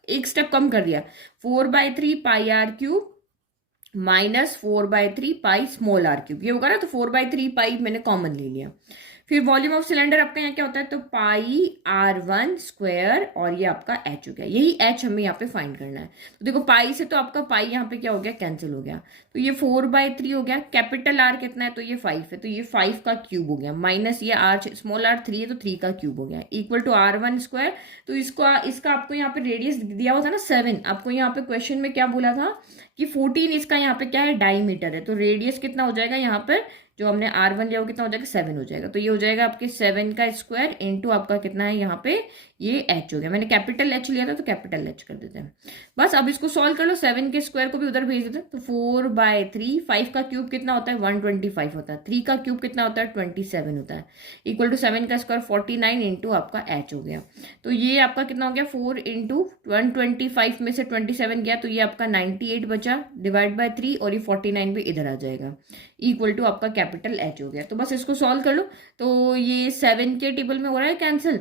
एक स्टेप कम कर दिया, 4/3 pi R cube minus 4/3 pi small R cube, ये होगा ना। तो 4/3 पाई मैंने कॉमन ले लिया। फिर वॉल्यूम ऑफ सिलेंडर आपका यहाँ क्या होता है, तो पाई R1 स्क्वायर, और ये आपका H हो गया। यही H हमें यहाँ पे फाइंड करना है। तो देखो पाई से तो आपका पाई यहाँ पे क्या हो गया, कैंसिल हो गया। तो ये 4/3 हो गया, कैपिटल R कितना है, तो ये 5 है, तो ये 5 का क्यूब हो गया, माइनस ये R स्मॉल r 3 है, तो 3 का क्यूब हो गया, इक्वल टू R1 स्क्वायर। तो इसका आपको यहाँ पे रेडियस दिया हुआ था ना 7, आपको यहाँ पे क्वेश्चन में क्या बोला था कि 14 इसका यहाँ पे क्या है, डायमीटर है। तो रेडियस कितना हो जाएगा यहाँ पर, जो हमने R1 लिया वो कितना हो जाएगा, 7 हो जाएगा। तो ये हो जाएगा आपके 7 का स्क्वायर इंटू आपका कितना है यहाँ पे, ये H हो गया। मैंने कैपिटल H लिया था तो कैपिटल H कर देते हैं बस। अब इसको सॉल्व कर लो, 7 के स्क्वायर को भी उधर भेज देते हैं। तो 4/3, 5 का क्यूब कितना होता है, 125 होता है, 3 का क्यूब कितना होता है, 27 होता है, इक्वल टू 7 का स्क्वायर 49 इंटू आपका H हो गया। तो ये आपका कितना हो गया, 4 इंटू 125 में से 27 गया, तो ये आपका 98 बचा, डिवाइड बाय 3, और ये 49 भी इधर आ जाएगा, इक्वल टू आपका कैपिटल H हो गया। तो बस इसको सॉल्व कर लो, तो ये 7 के टेबल में हो रहा है कैंसिल,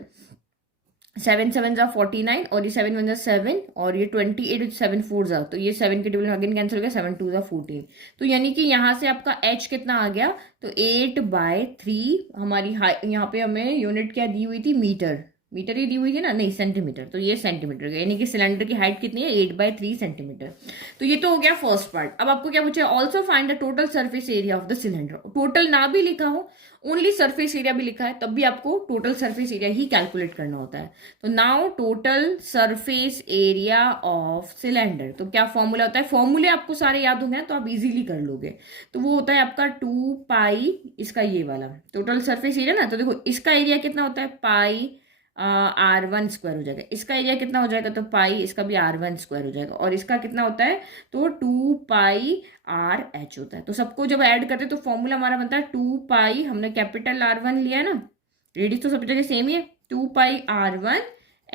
7 7 जा 49 और ये 7 1 जा 7 और ये 28 7 4 जा, तो ये 7 के टेबल में अगेन कैंसिल हो गया, 7 2 जा 14। तो यानी कि यहाँ से आपका h कितना आ गया, तो 8/3 हमारी यहाँ पे हमें यूनिट क्या दी हुई थी, मीटर, मीटर ही दी हुई थी ना, नहीं सेंटीमीटर, तो ये सेंटीमीटर का, यानी कि सिलेंडर की हाइट कितनी है, 8/3 सेंटीमीटर। तो ये तो हो गया फर्स्ट पार्ट। अब आपको क्या पूछा है, also find the total surface area of the cylinder. Total ना भी लिखा हो, ओनली सरफेस एरिया भी लिखा है, तब भी आपको टोटल सरफेस एरिया ही कैलकुलेट करना होता है। तो now total surface area of cylinder, तो क्या फॉर्मूला होता है, फॉर्मूले आपको सारे याद होंगे तो आप इजीली कर लोगे। तो वो होता है आपका 2 पाई, इसका ये वाला टोटल सरफेस एरिया ना, तो देखो इसका एरिया कितना होता है, पाई R1 स्क्वायर हो जाएगा, इसका एरिया कितना हो जाएगा, तो पाई, इसका भी R1 स्क्वायर हो जाएगा, और इसका कितना होता है, तो 2 पाई RH होता है। तो सबको जब ऐड करते हैं तो फॉर्मूला हमारा बनता है 2 पाई, हमने कैपिटल R1 लिया है ना, रेडियस तो सब जगह सेम ही है, 2 पाई R1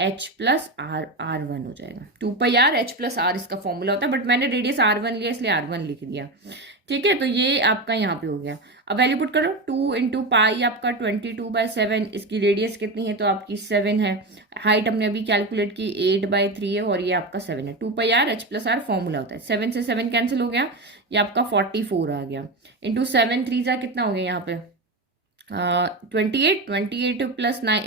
H प्लस R1 हो जाएगा, 2 पाई R H प्लस R इसका फॉर्मूला होता है, बट मैंने रेडियस R1 लिया इसलिए R1 लिख दिया। ठीक है, तो ये आपका यहाँ पे हो गया। अब वैल्यू पुट करो, 2 इंटू पाई आपका 22/7, इसकी रेडियस कितनी है, तो आपकी 7 है, हाइट हमने अभी कैलकुलेट की 8/3 है, और ये आपका 7 है। 2 पाई R H plus R formula होता है, 7 से 7 कैंसिल हो गया, ये आपका 44 आ गया, इंटू 7 3 जा कितना हो गया यहाँ पे 28 प्लस 9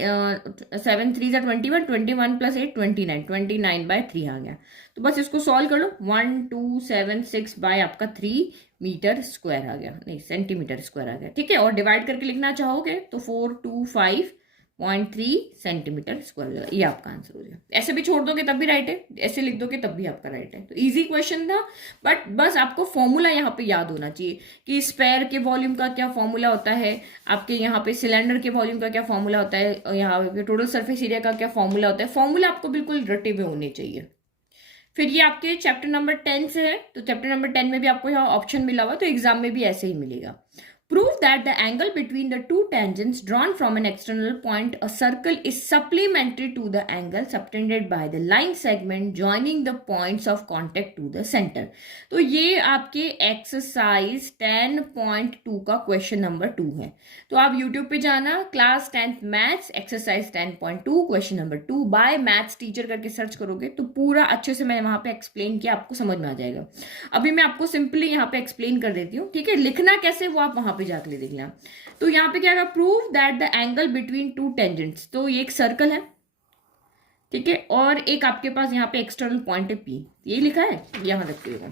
7 3 जा 21, 21 प्लस 8 29/3 आ गया। तो बस इसको सॉल्व कर लो, 1276 आपका 3 मीटर स्क्वायर आ गया, नहीं सेंटीमीटर स्क्वायर आ गया। ठीक है, और डिवाइड करके लिखना चाहोगे तो 425.3 सेंटीमीटर स्क्वायर हो जाएगा, ये आपका आंसर हो जाएगा। ऐसे भी छोड़ दोगे तब भी राइट है, ऐसे लिख दोगे तब भी आपका राइट है। तो इजी क्वेश्चन था, बट बस आपको फॉर्मूला यहाँ पे याद होना चाहिए कि स्पेयर के वॉल्यूम का क्या फॉर्मूला होता है, आपके यहाँ पे सिलेंडर के वॉल्यूम का क्या फॉर्मूला होता है, यहाँ पे टोटल सरफेस एरिया का क्या फॉर्मूला होता है। फॉर्मूला आपको बिल्कुल रटे हुए होने चाहिए। फिर ये आपके चैप्टर नंबर 10 से है, तो चैप्टर नंबर 10 में भी आपको यहाँ ऑप्शन मिला हुआ, तो एग्जाम में भी ऐसे ही मिलेगा। Prove that the angle between the two tangents drawn from an external point, a circle, is supplementary to the angle subtended by the line segment joining the points of contact to the center। तो ये आपके exercise 10.2 का question number 2 है। तो आप YouTube पे जाना, class 10th maths exercise 10.2 question number 2 by maths teacher करके सर्च करोगे तो पूरा अच्छे से मैं वहां पे एक्सप्लेन किया, आपको समझ में आ जाएगा। अभी मैं आपको सिंपली यहाँ पे एक्सप्लेन कर देती हूँ, ठीक है, लिखना कैसे वो आप वहां पे जाके देखना। तो यहाँ पे क्या है, prove that the angle between two tangents, तो ये एक सर्कल है, ठीक है, और एक आपके पास यहाँ पे एक्सटर्नल पॉइंट है P, ये लिखा है, यहां रखिएगा।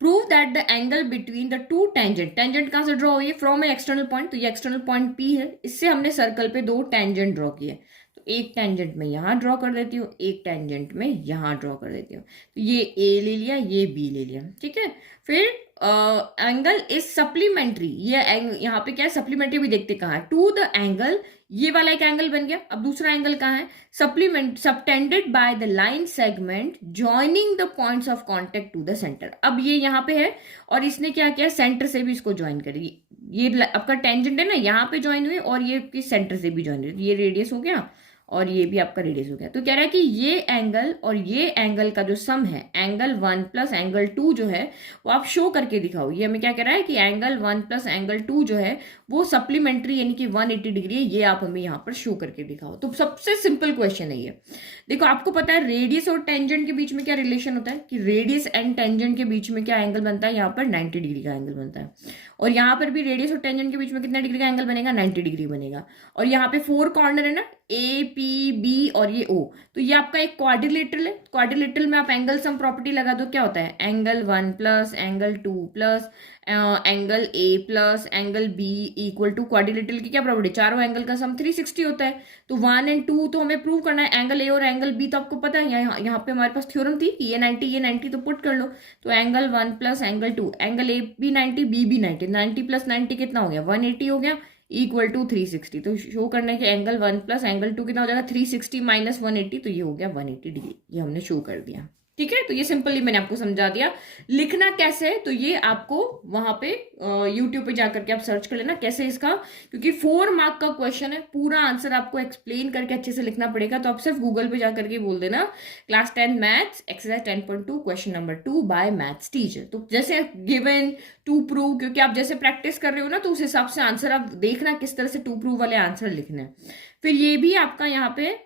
Prove that the angle between the two tangent, tangent कहां से ड्रॉ हुई है, फ्रॉम ए एक्सटर्नल पॉइंट, तो ये एक्सटर्नल पॉइंट P है, इससे हमने सर्कल पे 2 टेंजेंट ड्रॉ किए, तो एक टेंजेंट में यहां ड्रॉ कर देती हूँ, एक टेंजेंट में यहां ड्रॉ कर देती हूँ। तो ये A ले लिया, ये B ले लिया, ठीक है। फिर एंगल इज सप्लीमेंट्री, ये यहाँ पे क्या है, सप्लीमेंट्री भी देखते कहाँ है, टू द एंगल, ये वाला एक एंगल बन गया। अब दूसरा एंगल कहाँ है, supplement subtended by the line segment joining the points of contact to the centre. अब ये यहाँ पे है और इसने क्या किया, सेंटर से भी इसको ज्वाइन करेगी, ये आपका टेंजेंट है ना, यहाँ पे ज्वाइन हुई और ये सेंटर से भी ज्वाइन हुई, ये रेडियस हो गया और ये भी आपका रेडियस हो गया। तो कह रहा है कि ये एंगल और ये एंगल का जो सम है, एंगल 1 प्लस एंगल 2 जो है वो आप शो करके दिखाओ। ये हमें क्या कह रहा है कि एंगल 1 प्लस एंगल 2 जो है वो सप्लीमेंट्री यानी कि 180 डिग्री है, ये आप हमें यहाँ पर शो करके दिखाओ। तो सबसे सिंपल क्वेश्चन है ये। देखो आपको पता है रेडियस और टेंजेंट के बीच में क्या रिलेशन होता है कि रेडियस एंड टेंजेंट के बीच में क्या एंगल बनता है, यहाँ पर 90 डिग्री का एंगल बनता है, और यहाँ पर भी रेडियस और टेंजेंट के बीच में कितना डिग्री का एंगल बनेगा, 90 डिग्री बनेगा। और यहाँ पे 4 कॉर्नर है ना, ए पी बी और ये ओ, तो ये आपका एक क्वाड्रिलेटरल है। क्वाड्रिलेटरल में आप एंगल सम प्रॉपर्टी लगा दो, क्या होता है, angle 1 plus angle 2 plus angle A plus angle B equal to, quadrilateral की क्या प्रॉपर्टी, चारों एंगल का सम 360 होता है। तो 1 और 2 तो हमें प्रूव करना है, एंगल ए और एंगल बी तो आपको पता है, यहाँ पे हमारे पास थ्योरम थी कि ये 90 तो पुट कर लो। तो angle 1 plus angle 2, angle A भी 90 बी भी 90, 90 प्लस 90 कितना हो गया, 180 हो गया, इक्वल टू 360। तो शो करने के एंगल 1 प्लस एंगल 2 कितना हो जाएगा, 360 माइनस 180, तो ये हो गया 180 डिग्री, ये हमने शो कर दिया। ठीक है, तो ये सिंपली मैंने आपको समझा दिया। लिखना कैसे है, तो ये आपको वहां पे यूट्यूब पे जाकर के आप सर्च कर लेना कैसे इसका, क्योंकि 4 मार्क का क्वेश्चन है, पूरा आंसर आपको एक्सप्लेन करके अच्छे से लिखना पड़ेगा। तो आप सिर्फ गूगल पे जाकर के बोल देना class 10 maths exercise 10.2 question number 2 by maths teacher. तो जैसे गिवन टू प्रूव, क्योंकि आप जैसे प्रैक्टिस कर रहे हो ना तो उस हिसाब से आंसर आप देखना किस तरह से टू प्रूव वाले आंसर लिखना है। फिर ये भी आपका यहाँ पे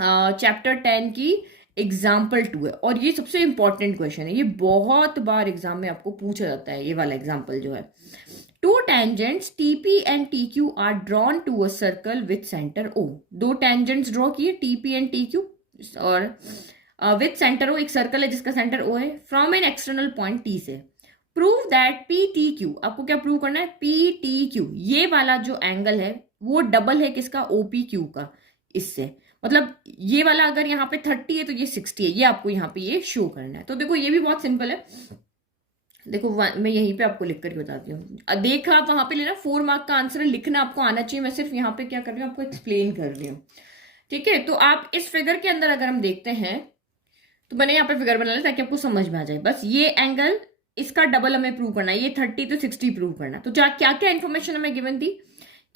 चैप्टर 10 की एग्जाम्पल 2 है, और ये सबसे इंपॉर्टेंट क्वेश्चन है, ये बहुत बार एग्जाम में आपको पूछा जाता है, ये वाला एग्जाम्पल जो है। Two tangents TP and TQ are drawn to a circle with centre O. दो टेंजेंट्स ड्रॉ किए, टीपी एंड टीक्यू, और विथ सेंटर ओ, एक सर्कल है जिसका सेंटर ओ है, from an external point T से। Prove that P T Q, आपको क्या प्रूव करना है, पी टी क्यू ये वाला जो एंगल है वो डबल है किसका, ओपी क्यू का, इससे। मतलब ये वाला अगर यहाँ पे 30 है तो ये 60 है, ये आपको यहाँ पे ये शो करना है। तो देखो ये भी बहुत सिंपल है, देखो मैं यहीं पे आपको लिख करके बताती हूँ। देखा आप वहां पे लेना, 4 मार्क का आंसर है, लिखना आपको आना चाहिए, मैं सिर्फ यहाँ पे क्या कर रही हूँ, आपको एक्सप्लेन कर रही हूँ। ठीक है, तो आप इस फिगर के अंदर अगर हम देखते हैं, तो मैंने यहाँ पे फिगर बना लिया ताकि आपको समझ में आ जाए। बस ये एंगल, इसका डबल हमें प्रूव करना है, ये 30 तो 60 प्रूव करना है। तो क्या क्या इन्फॉर्मेशन हमें गिवन थी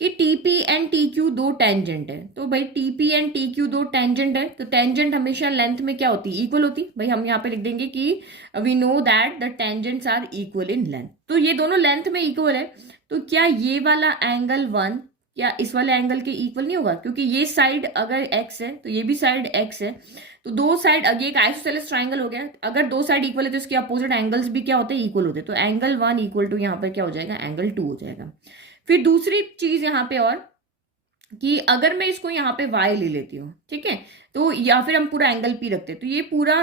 कि टीपी एंड टीक्यू दो टेंजेंट है। तो भाई टीपी एंड टीक्यू दो टेंजेंट है, तो टेंजेंट हमेशा लेंथ में क्या होती है, इक्वल होती है। भाई हम यहाँ पे लिख देंगे कि we know that the tangents are equal in length, तो ये दोनों लेंथ में इक्वल है। तो क्या ये वाला एंगल 1 या इस वाले एंगल के इक्वल नहीं होगा, क्योंकि ये साइड अगर x है तो ये भी साइड x है, तो दो साइड, अगे एक आइसोसेलेस ट्राइंगल हो गया, अगर दो साइड इक्वल है तो इसके अपोजिट एंगल्स भी क्या होते हैं, इक्वल होते हैं। तो एंगल 1 इक्वल टू यहाँ पर क्या हो जाएगा, एंगल 2 हो जाएगा। फिर दूसरी चीज यहाँ पे और, कि अगर मैं इसको यहाँ पे y ले लेती हूँ, ठीक है, तो या फिर हम पूरा एंगल p रखते हैं, तो ये पूरा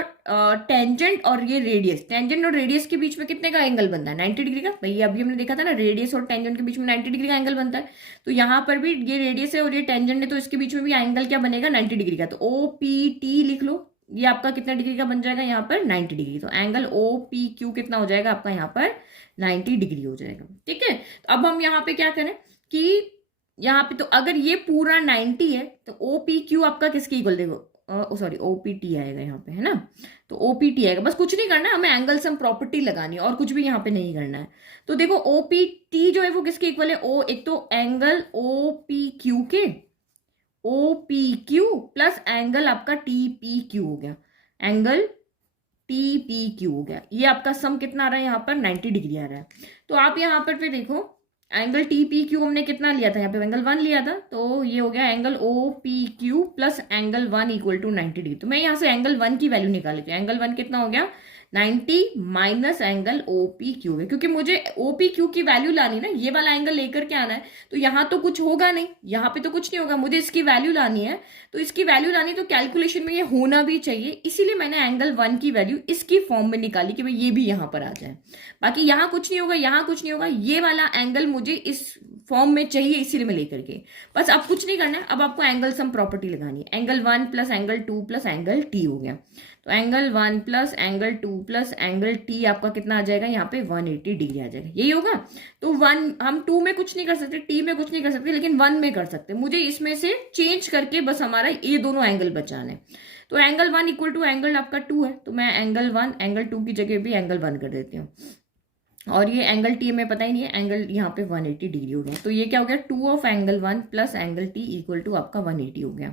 टेंजेंट और ये रेडियस, टेंजेंट और रेडियस के बीच में कितने का एंगल बनता है, 90 डिग्री का। भाई अभी हमने देखा था ना, रेडियस और टेंजेंट के बीच में 90 डिग्री का एंगल बनता है। तो यहाँ पर भी ये रेडियस है और ये टेंजेंट है, तो इसके बीच में भी एंगल क्या बनेगा, 90 डिग्री का। तो ओ पी टी लिख लो, ये आपका कितना डिग्री का बन जाएगा, यहाँ पर 90 डिग्री। तो एंगल ओ पी क्यू कितना हो जाएगा आपका, यहाँ पर 90 डिग्री हो जाएगा। ठीक है, तो अब हम यहाँ पे क्या करें कि यहाँ पे, तो अगर ये पूरा 90 है तो OPQ आपका किसके इक्वल, देखो सॉरी OPT आएगा यहाँ पे, है ना। तो OPT आएगा, बस कुछ नहीं करना है हमें, एंगल सम प्रॉपर्टी लगानी है और कुछ भी यहाँ पे नहीं करना है। तो देखो OPT जो है वो किसके इक्वल है, ओ एक तो एंगल OPQ के, OPQ प्लस एंगल आपका TPQ हो गया, एंगल TPQ हो गया। ये आपका सम कितना आ रहा है यहाँ पर, 90 डिग्री आ रहा है। तो आप यहाँ पर फिर देखो एंगल TPQ हमने कितना लिया था, यहाँ पे एंगल 1 लिया था, तो ये हो गया angle OPQ plus angle 1 equal to 90 degree. तो मैं यहाँ से एंगल 1 की वैल्यू निकाल लेती हूँ, एंगल 1 कितना हो गया, 90 माइनस एंगल OPQ है, क्योंकि मुझे OPQ की वैल्यू लानी ना, ये वाला एंगल लेकर के आना है। तो यहाँ तो कुछ होगा नहीं, यहाँ पे तो कुछ नहीं होगा, मुझे इसकी वैल्यू लानी है। तो इसकी वैल्यू लानी तो कैलकुलेशन में ये होना भी चाहिए, इसीलिए मैंने एंगल 1 की वैल्यू इसकी फॉर्म में निकाली कि भाई ये भी यहाँ पर आ जाए। बाकी यहाँ कुछ नहीं होगा, यहाँ कुछ नहीं होगा, ये वाला एंगल मुझे इस फॉर्म में चाहिए, इसीलिए मैं लेकर के, बस अब कुछ नहीं करना है। अब आपको एंगल सम प्रॉपर्टी लगानी है, angle 1 plus angle 2 plus angle T हो गया। तो angle 1 plus angle 2 plus angle T आपका कितना आ जाएगा, यहाँ पे 180 डिग्री आ जाएगा, यही होगा। तो 1 हम 2 में कुछ नहीं कर सकते, टी में कुछ नहीं कर सकते, लेकिन 1 में कर सकते, मुझे इसमें से चेंज करके बस हमारा ये दोनों एंगल बचाने। तो एंगल 1 इक्वल टू एंगल आपका 2 है, तो मैं एंगल 1 एंगल 2 की जगह भी एंगल 1 कर देती हूँ, और ये एंगल टी हमें पता ही नहीं है, एंगल यहाँ पे 180 डिग्री हो गया। तो ये क्या हो गया, 2 of angle 1 plus angle T equal to आपका 180 हो गया।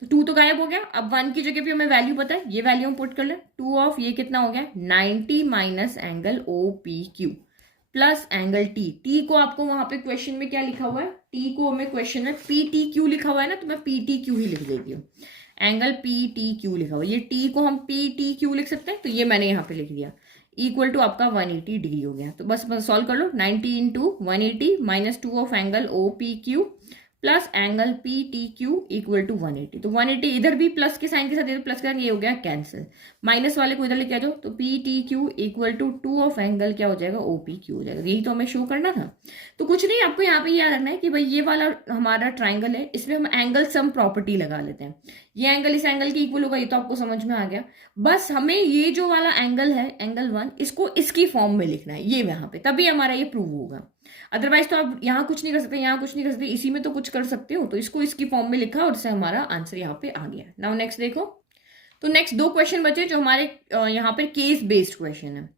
तो 2 तो गायब हो गया, अब 1 की जगह पे हमें वैल्यू पता है, ये वैल्यू हम पुट कर ले, 2 ऑफ ये कितना हो गया, 90 minus angle OPQ plus angle T. T को आपको वहां पे क्वेश्चन में क्या लिखा हुआ है, टी को हमें क्वेश्चन में PTQ लिखा हुआ है ना, तो मैं PTQ ही लिख देती हूँ, एंगल PTQ लिखा हुआ है। ये टी को हम PTQ लिख सकते हैं, तो ये मैंने यहाँ पे लिख दिया, इक्वल टू आपका 180 डिग्री हो गया। तो बस सॉल्व कर लो, 90 into 180 minus 2 of angle OPQ plus angle PTQ equal to 180। तो 180 इधर भी प्लस के साइन के साथ इधर प्लस का, ये हो गया कैंसिल, माइनस वाले को इधर लेके आ जाओ, तो PTQ equal to 2 of angle क्या हो जाएगा, OPQ हो जाएगा। यही तो हमें शो करना था। तो कुछ नहीं, आपको यहाँ पे याद रखना है कि भाई ये वाला हमारा ट्राइंगल है, इसमें हम एंगल सम प्रॉपर्टी लगा लेते हैं, ये एंगल इस एंगल के इक्वल होगा, ये तो आपको समझ में आ गया। बस हमें ये जो वाला एंगल है एंगल 1, इसको इसकी फॉर्म में लिखना है, ये यहाँ पे, तभी हमारा ये प्रूव होगा। अदरवाइज तो आप यहाँ कुछ नहीं कर सकते, यहाँ कुछ नहीं कर सकते, इसी में तो कुछ कर सकते हो। तो इसको इसकी फॉर्म में लिखा और इससे हमारा आंसर यहाँ पे आ गया। नाउ नेक्स्ट देखो, तो नेक्स्ट 2 क्वेश्चन बचे जो हमारे यहाँ पर केस बेस्ड क्वेश्चन है।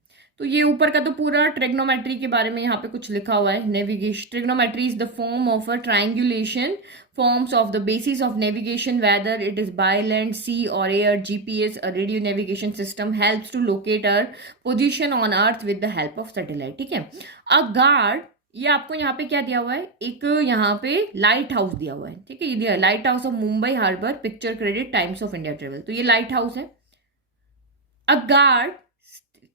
तो ये ऊपर का तो पूरा ट्रिग्नोमेट्री के बारे में यहाँ पे कुछ लिखा हुआ है, navigation trigonometry is the form of a triangulation forms of the basis of navigation, whether it is by land, sea or air. GPS, a radio navigation system, helps to locate our position on earth with the help of satellite. ठीक है, a guard ये आपको यहाँ पे क्या दिया हुआ है, एक यहाँ पे लाइट हाउस दिया हुआ है, ठीक है, ये दिया light house of Mumbai harbour, picture credit, Times of India travel. तो ये लाइट हाउस है। A guard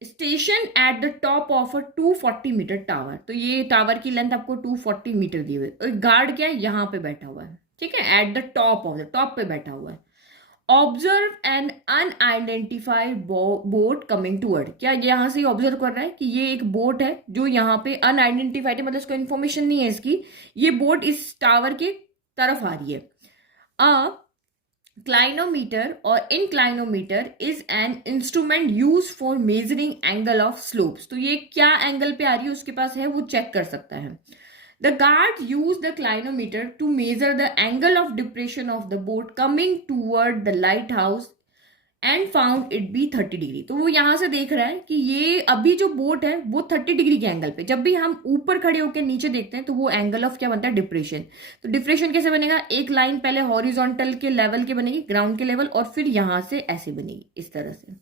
station at the top of a 240 metre tower. तो ये टावर की लेंथ आपको 240 मीटर दी हुई है। गार्ड क्या है, यहाँ पे बैठा हुआ है, ठीक है, at the top of the, top पे बैठा हुआ है। Observe an unidentified boat coming toward. क्या यहां से ऑब्जर्व कर रहा है कि ये एक बोट है जो यहाँ पे अनआइडेंटिफाइड है, मतलब इसको इन्फॉर्मेशन नहीं है इसकी, ये बोट इस टावर के तरफ आ रही है। अ क्लाइनोमीटर और inclinometer is an instrument use for measuring angle of slopes. तो ये क्या एंगल पे आ रही है उसके पास है, वो चेक कर सकता है। The guard used the clinometer to measure the angle of depression of the boat coming toward the lighthouse and found it be 30 degree. तो वो यहां से देख रहा है कि ये अभी जो बोट है वो 30 डिग्री के एंगल पे, जब भी हम ऊपर खड़े होकर नीचे देखते हैं तो वो एंगल ऑफ क्या बनता है, डिप्रेशन। तो डिप्रेशन कैसे बनेगा, एक लाइन पहले हॉरिजॉन्टल के लेवल के बनेगी, ग्राउंड के लेवल, और फिर यहां से ऐसे बनेगी इस तरह से।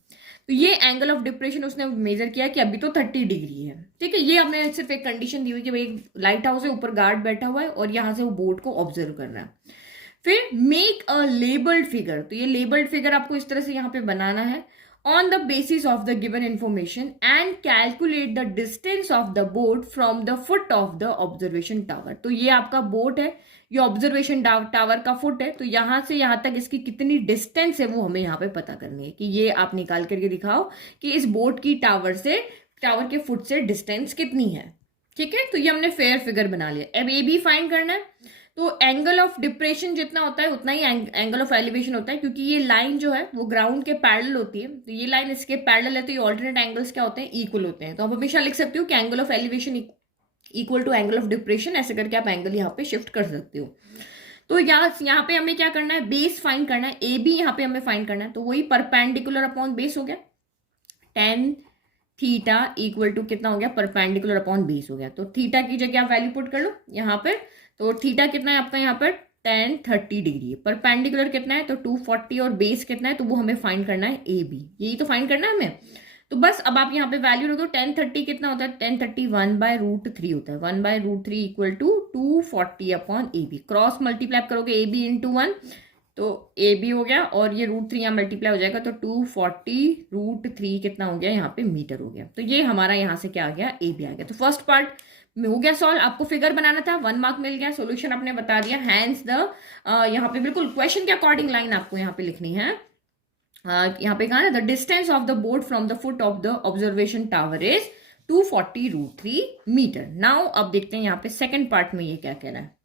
तो ये एंगल ऑफ डिप्रेशन उसने मेजर किया कि अभी तो 30 डिग्री है, ठीक है। ये हमने सिर्फ एक कंडीशन दी हुई कि भाई लाइट हाउस है, ऊपर गार्ड बैठा हुआ है और यहां से वो बोट को ऑब्जर्व कर रहा है। फिर मेक अ लेबल्ड फिगर। तो ये लेबल्ड फिगर आपको इस तरह से यहाँ पे बनाना है। On the basis of the given information and calculate the distance of the boat from the foot of the observation tower. तो ये आपका बोट है, ये ऑब्जर्वेशन टावर का फुट है, तो यहां से यहां तक इसकी कितनी डिस्टेंस है वो हमें यहाँ पे पता करनी है, कि ये आप निकाल करके दिखाओ कि इस बोट की टावर के फुट से डिस्टेंस कितनी है, ठीक है। तो ये हमने फेयर फिगर बना लिया। अब ए बी फाइंड करना है। तो एंगल ऑफ डिप्रेशन जितना होता है उतना ही एंगल ऑफ एलिवेशन होता है, क्योंकि ये लाइन जो है वो ग्राउंड के पैरेलल होती है। तो ये लाइन इसके पैरेलल है, तो ये ऑल्टरनेट एंगल्स क्या होते हैं, इक्वल होते हैं। तो आप हमेशा लिख सकते हो कि angle of elevation equal to angle of depression, ऐसे करके आप एंगल यहाँ पे शिफ्ट कर सकते हो। तो यहाँ पे हमें क्या करना है, बेस फाइंड करना है, ए बी यहाँ पे हमें फाइंड करना है। तो वही परपेंडिकुलर अपॉन बेस हो गया, टेन थीटा इक्वल टू कितना हो गया, परपेंडिकुलर अपॉन बेस हो गया। तो थीटा की जगह आप वैल्यू पुट कर लो यहाँ पर। तो थीटा कितना है आपका यहाँ पर 1030 डिग्री है। परपेंडिकुलर कितना है तो 240, और बेस कितना है तो वो हमें फाइंड करना है ए बी, यही तो फाइंड करना है हमें। तो बस अब आप यहाँ पे वैल्यू रखो। 1030 कितना होता है, 1030 1/√3 होता है। 1/√3 equal to 240 upon A B. Cross multiply करोगे ए बी इंटू 1, तो ए बी हो गया, और ये √3 यहाँ मल्टीप्लाई हो जाएगा, तो 240√3 कितना हो गया यहाँ पे मीटर हो गया। तो ये हमारा यहाँ से क्या आ गया, ए बी आ गया। तो फर्स्ट पार्ट में हो गया सॉल्व। आपको फिगर बनाना था, 1 मार्क मिल गया, सोल्यूशन आपने बता दिया। हैंस द यहाँ पे बिल्कुल क्वेश्चन के अकॉर्डिंग लाइन आपको यहाँ पे लिखनी है। यहाँ पे कहा ना, the distance of the boat from the foot of the observation tower is 240√3 metre. Now अब देखते हैं यहाँ पे सेकंड पार्ट में ये क्या कह रहा है।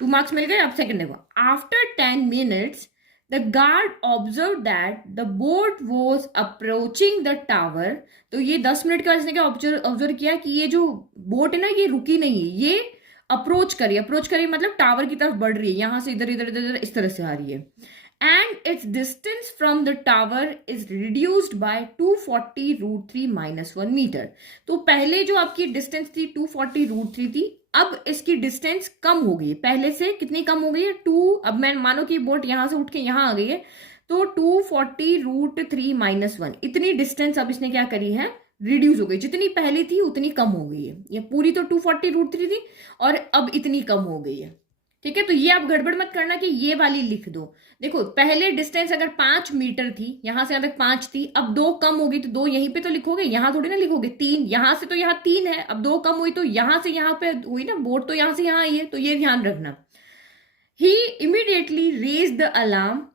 2 मार्क्स मिल गए। अब सेकंड देखो, after 10 minutes the guard observe that the boat was approaching the tower. तो ये 10 मिनट के बाद इसने क्या ऑब्जर्व किया कि ये जो बोट है ना ये रुकी नहीं है, ये अप्रोच करी मतलब टावर की तरफ बढ़ रही है, यहां से इधर इधर इधर इस तरह से आ रही है। And its distance from the tower is reduced by 240√3 - 1 metre. तो पहले जो आपकी डिस्टेंस थी 240√3 थी, अब इसकी डिस्टेंस कम हो गई है, पहले से कितनी कम हो गई है 2। अब मैं मानो कि बोट यहां से उठ के यहां आ गई है, तो 240√3 - 1 इतनी डिस्टेंस अब इसने क्या करी है, रिड्यूस हो गई। जितनी पहली थी उतनी कम हो गई है। ये पूरी तो 240√3 थी और अब इतनी कम हो गई है, ठीक है। तो ये आप गड़बड़ मत करना कि ये वाली लिख दो। देखो पहले डिस्टेंस अगर 5 मीटर थी, यहां से यहां तक 5 थी, अब 2 कम होगी तो 2 यहीं पे तो लिखोगे, यहां थोड़ी ना लिखोगे। 3 यहां से तो यहां 3 है, अब 2 कम हुई तो यहां से यहां पे हुई ना, बोट तो यहां से यहां आई है, तो ये ध्यान रखना। He immediately raise the alarm,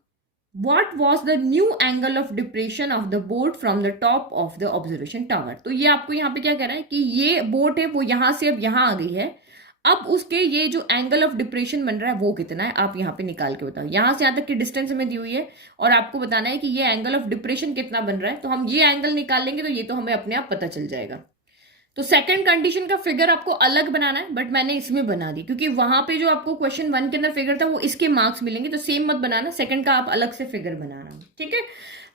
what was the new angle of depression of the boat from the top of the observation tower। तो ये आपको यहाँ पे क्या कह रहा है कि ये बोट है वो यहां से अब यहां आ गई है, अब उसके ये जो एंगल ऑफ डिप्रेशन बन रहा है वो कितना है, आप यहाँ पे निकाल के बताओ। यहां से यहां तक की डिस्टेंस हमें दी हुई है और आपको बताना है कि ये एंगल ऑफ डिप्रेशन कितना बन रहा है। तो हम ये एंगल निकाल लेंगे तो ये तो हमें अपने आप पता चल जाएगा। तो सेकंड कंडीशन का फिगर आपको अलग बनाना है, बट मैंने इसमें बना दी क्योंकि वहां पे जो आपको क्वेश्चन 1 के अंदर फिगर था वो इसके मार्क्स मिलेंगे, तो सेम मत बनाना, सेकंड का आप अलग से फिगर बनाना, ठीक है।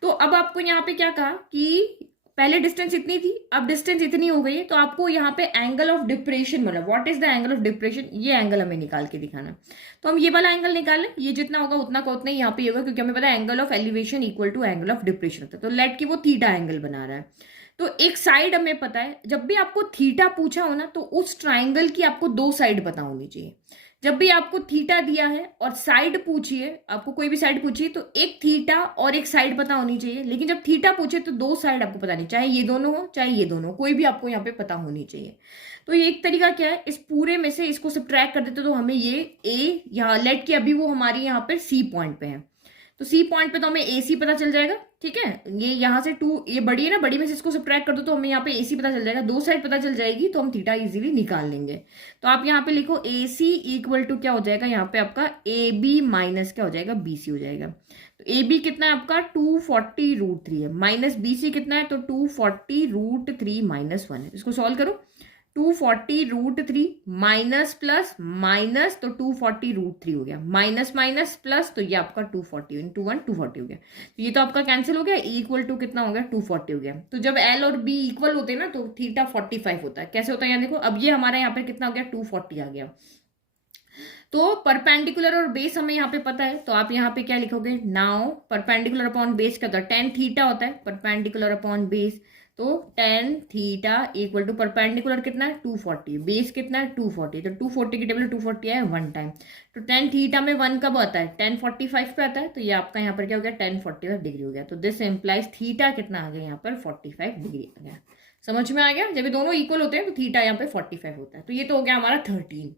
तो अब आपको यहाँ पे क्या कहा कि पहले डिस्टेंस इतनी थी, अब डिस्टेंस इतनी हो गई है, तो आपको यहाँ पे एंगल ऑफ डिप्रेशन बोला। What is the angle of depression, ये एंगल हमें निकाल के दिखाना। तो हम ये वाला एंगल निकालें, ये जितना होगा उतना का उतना ही यहाँ पे होगा, क्योंकि हमें पता है angle of elevation equal to angle of depression होता है। तो लेट की वो थीटा एंगल बना रहा है। तो एक साइड हमें पता है, जब भी आपको थीटा पूछा हो ना तो उस ट्राइंगल की आपको दो साइड पता होनी चाहिए। जब भी आपको थीटा दिया है और साइड पूछिए, आपको कोई भी साइड पूछिए तो एक थीटा और एक साइड पता होनी चाहिए। लेकिन जब थीटा पूछे तो दो साइड आपको पता नहीं, चाहे ये दोनों हो चाहे ये दोनों, कोई भी आपको यहाँ पे पता होनी चाहिए। तो ये एक तरीका क्या है, इस पूरे में से इसको सब्ट्रैक्ट कर देते तो हमें ये ए, यहाँ लेट के अभी वो हमारी यहाँ पे सी पॉइंट पे है, तो सी पॉइंट पे तो हमें ए सी पता चल जाएगा। ठीक है, ये यहाँ से टू, ये बड़ी है ना, बड़ी में से इसको सब्ट्रैक्ट कर दो तो हमें यहाँ पे ए सी पता चल जाएगा, दो साइड पता चल जाएगी तो हम थीटा इजीली निकाल लेंगे। तो आप यहाँ पे लिखो ए सी इक्वल टू क्या हो जाएगा, यहाँ पे आपका ए बी माइनस क्या हो जाएगा, बी सी हो जाएगा। तो ए बी कितना है आपका 240√3 है, माइनस बी सी कितना है तो 240√3 माइनस 1 है। इसको सॉल्व करो, 240√3 माइनस प्लस माइनस तो 240√3 हो गया, माइनस माइनस प्लस तो ये आपका 240 इंटू 1 240 हो गया। तो ये तो आपका कैंसिल हो गया, इक्वल टू कितना हो गया 240 हो गया। तो जब एल और बी इक्वल होते हैं ना तो थीटा 45 होता है। कैसे होता है यहाँ देखो, अब ये हमारा यहाँ पे कितना हो गया 240 आ गया। तो परपेंडिकुलर और बेस हमें यहाँ पे पता है, तो आप यहाँ पे क्या लिखोगे, नाउ परपेंडिकुलर अपॉन बेस क्या होता है, टेन थीटा होता है परपेंडिकुलर अपॉन बेस। तो tan theta equal to perpendicular कितना है 240, बेस कितना है 240, तो 240 की टेबल 240 है वन टाइम। तो टेन थीटा में वन कब आता है 1045 पे आता है, तो ये आपका यहाँ पर क्या हो गया 1045 डिग्री हो गया। तो दिस एम्प्लाइज थीटा कितना आ गया यहाँ पर 45 डिग्री आ गया। समझ में आ गया, जब ये दोनों इक्वल होते हैं तो थीटा यहाँ पे 45 होता है। तो ये तो हो गया हमारा 13।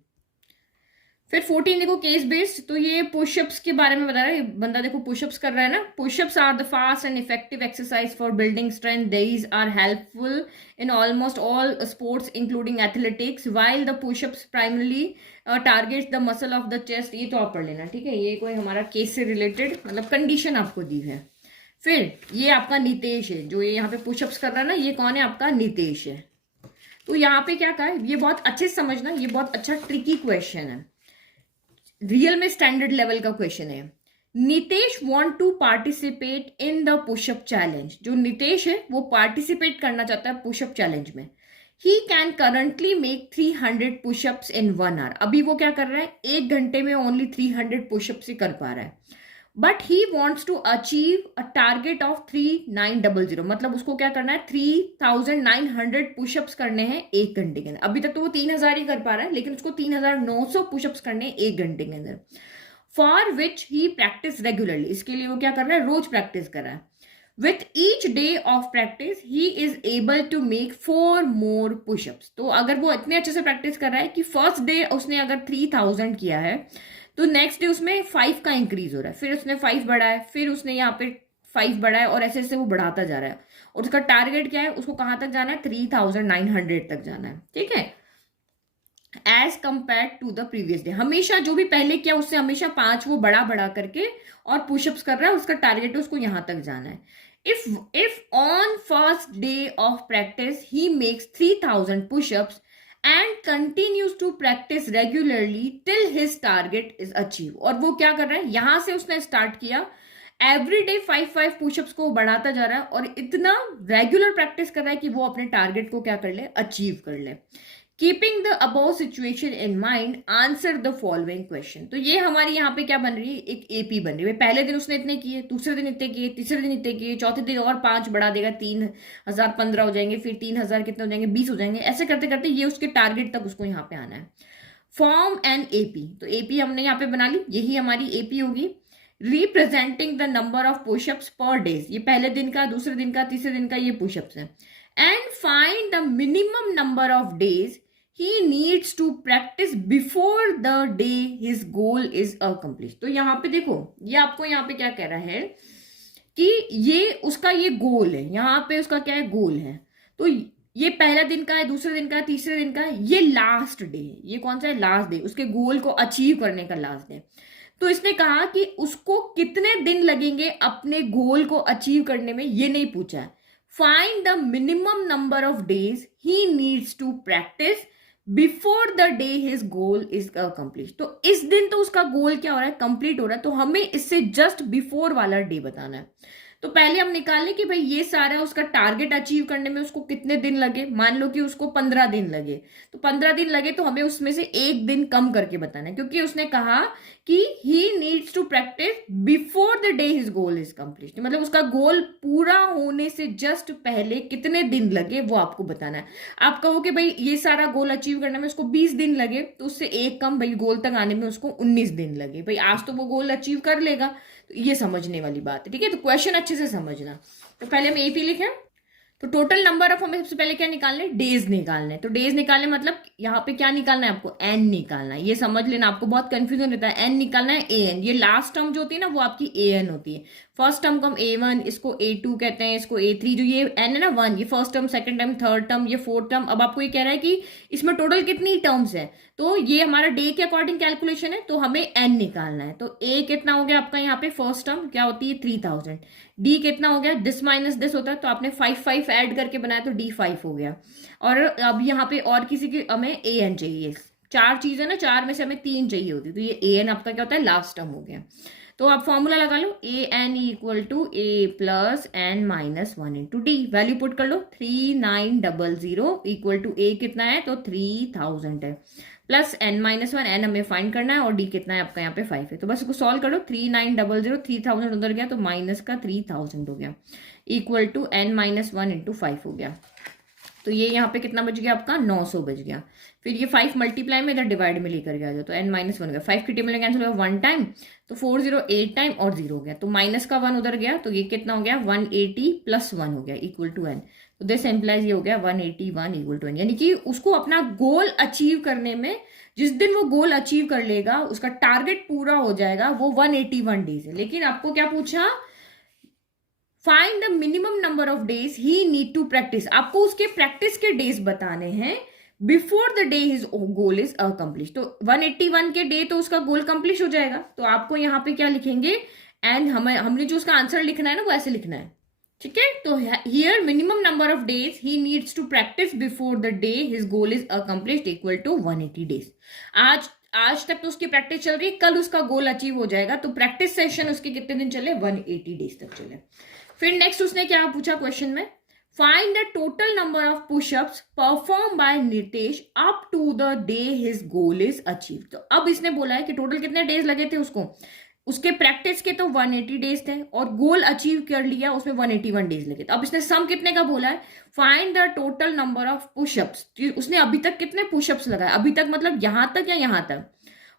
फिर 14 देखो केस बेस्ड, तो ये पुशअप्स के बारे में बता रहा है बंदा। देखो पुशअप्स कर रहा है ना, pushups are the fast and effective exercise for building strength. These are helpful in almost all sports including athletics, while the pushups primarily targets the muscle of the chest. ये तो आप पढ़ लेना, ठीक है, ये कोई हमारा केस से रिलेटेड मतलब कंडीशन आपको दी है। फिर ये आपका नितेश है, जो ये यहाँ पे पुशअप्स कर रहा है ना, ये कौन है आपका नितेश है। तो यहाँ पे क्या कहा है, ये बहुत अच्छे से समझना, ये बहुत अच्छा ट्रिकी क्वेश्चन है, रियल में स्टैंडर्ड लेवल का क्वेश्चन है। Nitesh want to participate in the pushup challenge. जो नितेश है वो पार्टिसिपेट करना चाहता है पुशअप चैलेंज में। He can currently make 300 pushups in 1 hour. अभी वो क्या कर रहा है, एक घंटे में ओनली 300 पुशअप्स ही कर पा रहा है। But he wants to achieve a target of 3900, मतलब उसको क्या करना है 3900 पुशअप्स करने हैं एक घंटे के अंदर। अभी तक तो वो 3000 ही कर पा रहा है, लेकिन उसको 3900 पुशअप्स करने हैं एक घंटे के अंदर। For which he practice regularly, इसके लिए वो क्या कर रहा है, रोज प्रैक्टिस कर रहा है। With each day of practice he is able to make 4 more pushups. तो अगर वो इतने अच्छे से प्रैक्टिस कर रहा है कि फर्स्ट डे उसने अगर 3000 किया है तो नेक्स्ट डे उसमें 5 का इंक्रीज हो रहा है, फिर उसने 5 बढ़ाया, फिर उसने यहाँ पे 5 बढ़ाया और ऐसे ऐसे वो बढ़ाता जा रहा है। और उसका टारगेट क्या है, उसको कहाँ तक जाना है 3900 तक जाना है। ठीक है, as compare to the previous day. हमेशा जो भी पहले किया उससे हमेशा 5 वो बढ़ा बढ़ा करके और पुशअप्स कर रहा है, उसका टारगेट है उसको यहां तक जाना है। If on first day of practice he makes 3000 pushups and continues to practice regularly till his target is achieve. और वो क्या कर रहा है, यहां से उसने स्टार्ट किया, एवरी डे 5 पुशअप्स को बढ़ाता जा रहा है और इतना रेगुलर प्रैक्टिस कर रहा है कि वो अपने टारगेट को क्या कर ले, अचीव कर ले। Keeping the above situation in mind answer the following question. तो ये हमारी यहाँ पे क्या बन रही है, एक एपी बन रही है। पहले दिन उसने इतने किए, दूसरे दिन इतने किए, तीसरे दिन इतने किए, चौथे दिन और 5 बढ़ा देगा, 3000 15 हो जाएंगे, फिर 3000 कितने हो जाएंगे 20 हो जाएंगे। ऐसे करते करते ये उसके टारगेट तक उसको यहाँ पे आना है। फॉर्म एन एपी, तो एपी हमने यहाँ पे बना ली, यही हमारी एपी होगी। Representing the number of pushups पर डेज, ये पहले दिन का, दूसरे दिन का, तीसरे दिन का ये पुशअप्स है। And find the minimum number of days he needs to practice before the day his goal is accomplished। तो यहाँ पे देखो, ये आपको यहाँ पे क्या कह रहा है कि ये उसका ये गोल है, यहाँ पे उसका क्या है, गोल है। तो ये पहला दिन का है, दूसरे दिन का है, तीसरे दिन का है, ये लास्ट डे है। ये कौन सा है, लास्ट डे, उसके गोल को अचीव करने का लास्ट डे। तो इसने कहा कि उसको कितने दिन लगेंगे अपने गोल को अचीव करने में, ये नहीं पूछा है। Find the minimum number of days he needs to practice before the day his goal is complete. तो इस दिन तो उसका गोल क्या हो रहा है, कंप्लीट हो रहा है, तो हमें इससे जस्ट बिफोर वाला डे बताना है। तो पहले हम निकालें कि भाई ये सारा उसका टारगेट अचीव करने में उसको कितने दिन लगे। मान लो कि उसको 15 दिन लगे, तो 15 दिन लगे तो हमें उसमें से एक दिन कम करके बताना है, क्योंकि उसने कहा कि he needs to practice before the day his goal is complete, मतलब उसका गोल पूरा होने से जस्ट पहले कितने दिन लगे वो आपको बताना है। आप कहो कि भाई ये सारा गोल अचीव करने में उसको 20 दिन लगे, तो उससे एक कम, भाई गोल तक आने में उसको 19 दिन लगे। भाई आज तो वो गोल अचीव कर लेगा, तो ये समझने वाली बात है, ठीक है। तो क्वेश्चन अच्छे से समझना। तो पहले हम एपी लिखें। तो टोटल नंबर ऑफ हमें सबसे पहले क्या निकालने, डेज निकालने। तो डेज निकालने मतलब यहाँ पे क्या निकालना है आपको, एन निकालना है। ये समझ लेना, आपको बहुत कंफ्यूजन रहता है। एन निकालना है, ए एन। ये लास्ट टर्म जो होती है ना वो आपकी ए एन होती है। फर्स्ट टर्म को हम A1, इसको A2 कहते हैं, इसको A3। जो ये एन है ना 1, ये first term, second term, third term, ये फोर्थ टर्म। अब आपको ये कह रहा है कि इसमें टोटल कितनी टर्म्स है, तो ये हमारा डे के अकॉर्डिंग कैलकुलेशन है, तो हमें एन निकालना है। तो ए कितना हो गया आपका यहाँ पे, फर्स्ट टर्म क्या होती है 3000। डी कितना हो गया, दिस माइनस दिस होता है, तो आपने 5 ऐड करके बनाया तो डी 5 हो गया। और अब यहाँ पे और किसी की हमें ए एन चाहिए। 4 चीजें ना, 4 में से हमें 3 चाहिए होती, तो ये ए एन आपका क्या होता है, लास्ट टर्म हो गया। तो आप फॉर्मूला लगा लो, A N equal to A plus N minus 1 into D. Value put कर लो, 3900 इक्वल टू ए कितना है, तो 3000 है, प्लस एन माइनस 1, एन हमें फाइंड करना है, और डी कितना है आपका यहाँ पे 5 है। तो बस इसको सॉल्व कर लो, 3900, 3000 उधर गया तो माइनस का 3000 हो गया, equal to N minus 1 into 5 हो गया। तो ये यहाँ पे कितना बच गया आपका, 900 बच गया। फिर ये 5 मल्टीप्लाई में इधर डिवाइड में लेकर गया जाए, तो n माइनस 1 हो गया। 5 की टेबल में कैंसिल हो गया 1 टाइम, तो 408 टाइम और 0 हो गया, तो माइनस का 1 उधर गया, तो ये कितना हो गया 180 प्लस 1 हो गया इक्वल टू n। तो दिस एम्प्लाइज ये हो गया 181 इक्वल टू n, यानी कि उसको अपना गोल अचीव करने में, जिस दिन वो गोल अचीव कर लेगा, उसका टारगेट पूरा हो जाएगा, वो 181 डेज है। लेकिन आपको क्या पूछा, find the minimum number of days he need to practice. आपको उसके प्रैक्टिस के डेज बताने हैं before the day his goal is accomplish. तो 181 के डे तो उसका गोल कंप्लीट हो जाएगा। तो आपको यहाँ पे क्या लिखेंगे, एंड हमने जो उसका आंसर लिखना है ना वो ऐसे लिखना है, ठीक है। तो here minimum number of days he needs to practice before the day his goal is accomplished equal to 180 days. आज तक तो उसकी प्रैक्टिस चल रही है, कल उसका गोल अचीव हो जाएगा, तो प्रैक्टिस सेशन उसके कितने दिन चले, 180 डेज तक चले। फिर नेक्स्ट उसने क्या पूछा क्वेश्चन में, find the total number of pushups perform by Nitesh up to the day his goal is achieve. तो अब इसने बोला है कि टोटल कितने डेज लगे थे उसको, उसके प्रैक्टिस के तो 180 डेज थे, और गोल अचीव कर लिया उसमें 181 डेज लगे। तो अब इसने सम कितने का बोला है, find the total number of pushups. उसने अभी तक कितने पुशअप्स लगाए, अभी तक मतलब यहां तक या यहां तक,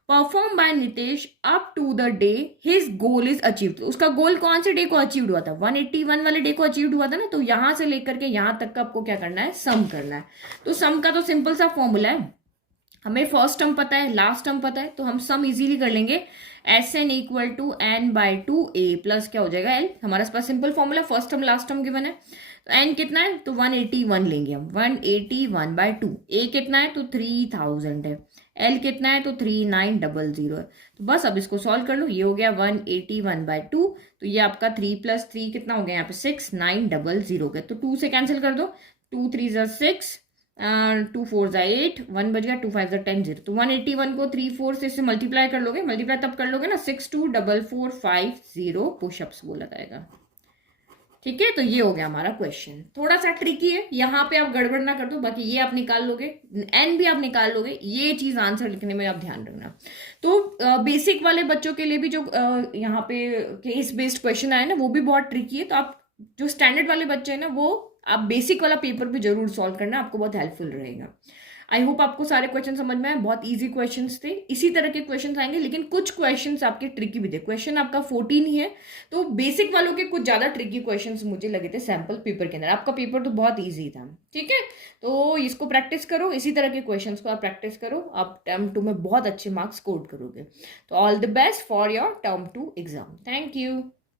perform by Nitesh up to the day his goal is achieve. तो उसका गोल कौन से डे को अचीव हुआ था, 181 वाले डे को अचीव हुआ था ना। तो यहां से लेकर के यहां तक का आपको क्या करना है, सम करना है। तो सम का तो सिंपल सा फॉर्मूला है, हमें फर्स्ट टर्म पता है, लास्ट टर्म पता है, तो हम सम इजीली कर लेंगे। S N equal to N by 2a plus क्या हो जाएगा एल। हमारे पास simple formula, first term last term given है। तो एन कितना है, तो 181 लेंगे हम, 181 बाई 2। ए कितना है, तो 3000 है। एल कितना है, तो 3900 है। तो बस अब इसको सॉल्व कर लो, ये हो गया 181 बाई 2। तो ये आपका 3 प्लस 3 कितना हो गया यहाँ पे 6, 900 हो गया। तो 2 से कैंसिल कर दो, 2 3 6, 2 4 8, 1 बच गया, 2 5 10 0। तो 181 को 3 4 से इससे मल्टीप्लाई कर लोगे, मल्टीप्लाई तब कर लोगे ना, 62445 पुशअप्स बोला जाएगा, ठीक है। तो ये हो गया हमारा क्वेश्चन, थोड़ा सा ट्रिकी है, यहाँ पे आप गड़बड़ ना कर दो, बाकी ये आप निकाल लोगे, एन भी आप निकाल लोगे। ये चीज आंसर लिखने में आप ध्यान रखना। तो बेसिक वाले बच्चों के लिए भी जो यहाँ पे केस बेस्ड क्वेश्चन आए ना वो भी बहुत ट्रिकी है। तो आप जो स्टैंडर्ड वाले बच्चे हैं ना वो आप बेसिक वाला पेपर भी जरूर सॉल्व करना, आपको बहुत हेल्पफुल रहेगा। आई होप आपको सारे क्वेश्चन समझ में आए, बहुत इजी क्वेश्चंस थे। इसी तरह के क्वेश्चंस आएंगे, लेकिन कुछ क्वेश्चंस आपके ट्रिकी भी थे। क्वेश्चन आपका 14 ही है, तो बेसिक वालों के कुछ ज्यादा ट्रिकी क्वेश्चंस मुझे लगे थे सैंपल पेपर के अंदर। आपका पेपर तो बहुत ईजी था, ठीक है। तो इसको प्रैक्टिस करो, इसी तरह के क्वेश्चन को आप प्रैक्टिस करो, आप टर्म 2 में बहुत अच्छे मार्क्स स्कोर करोगे। तो all the best for your term 2 exam. Thank you.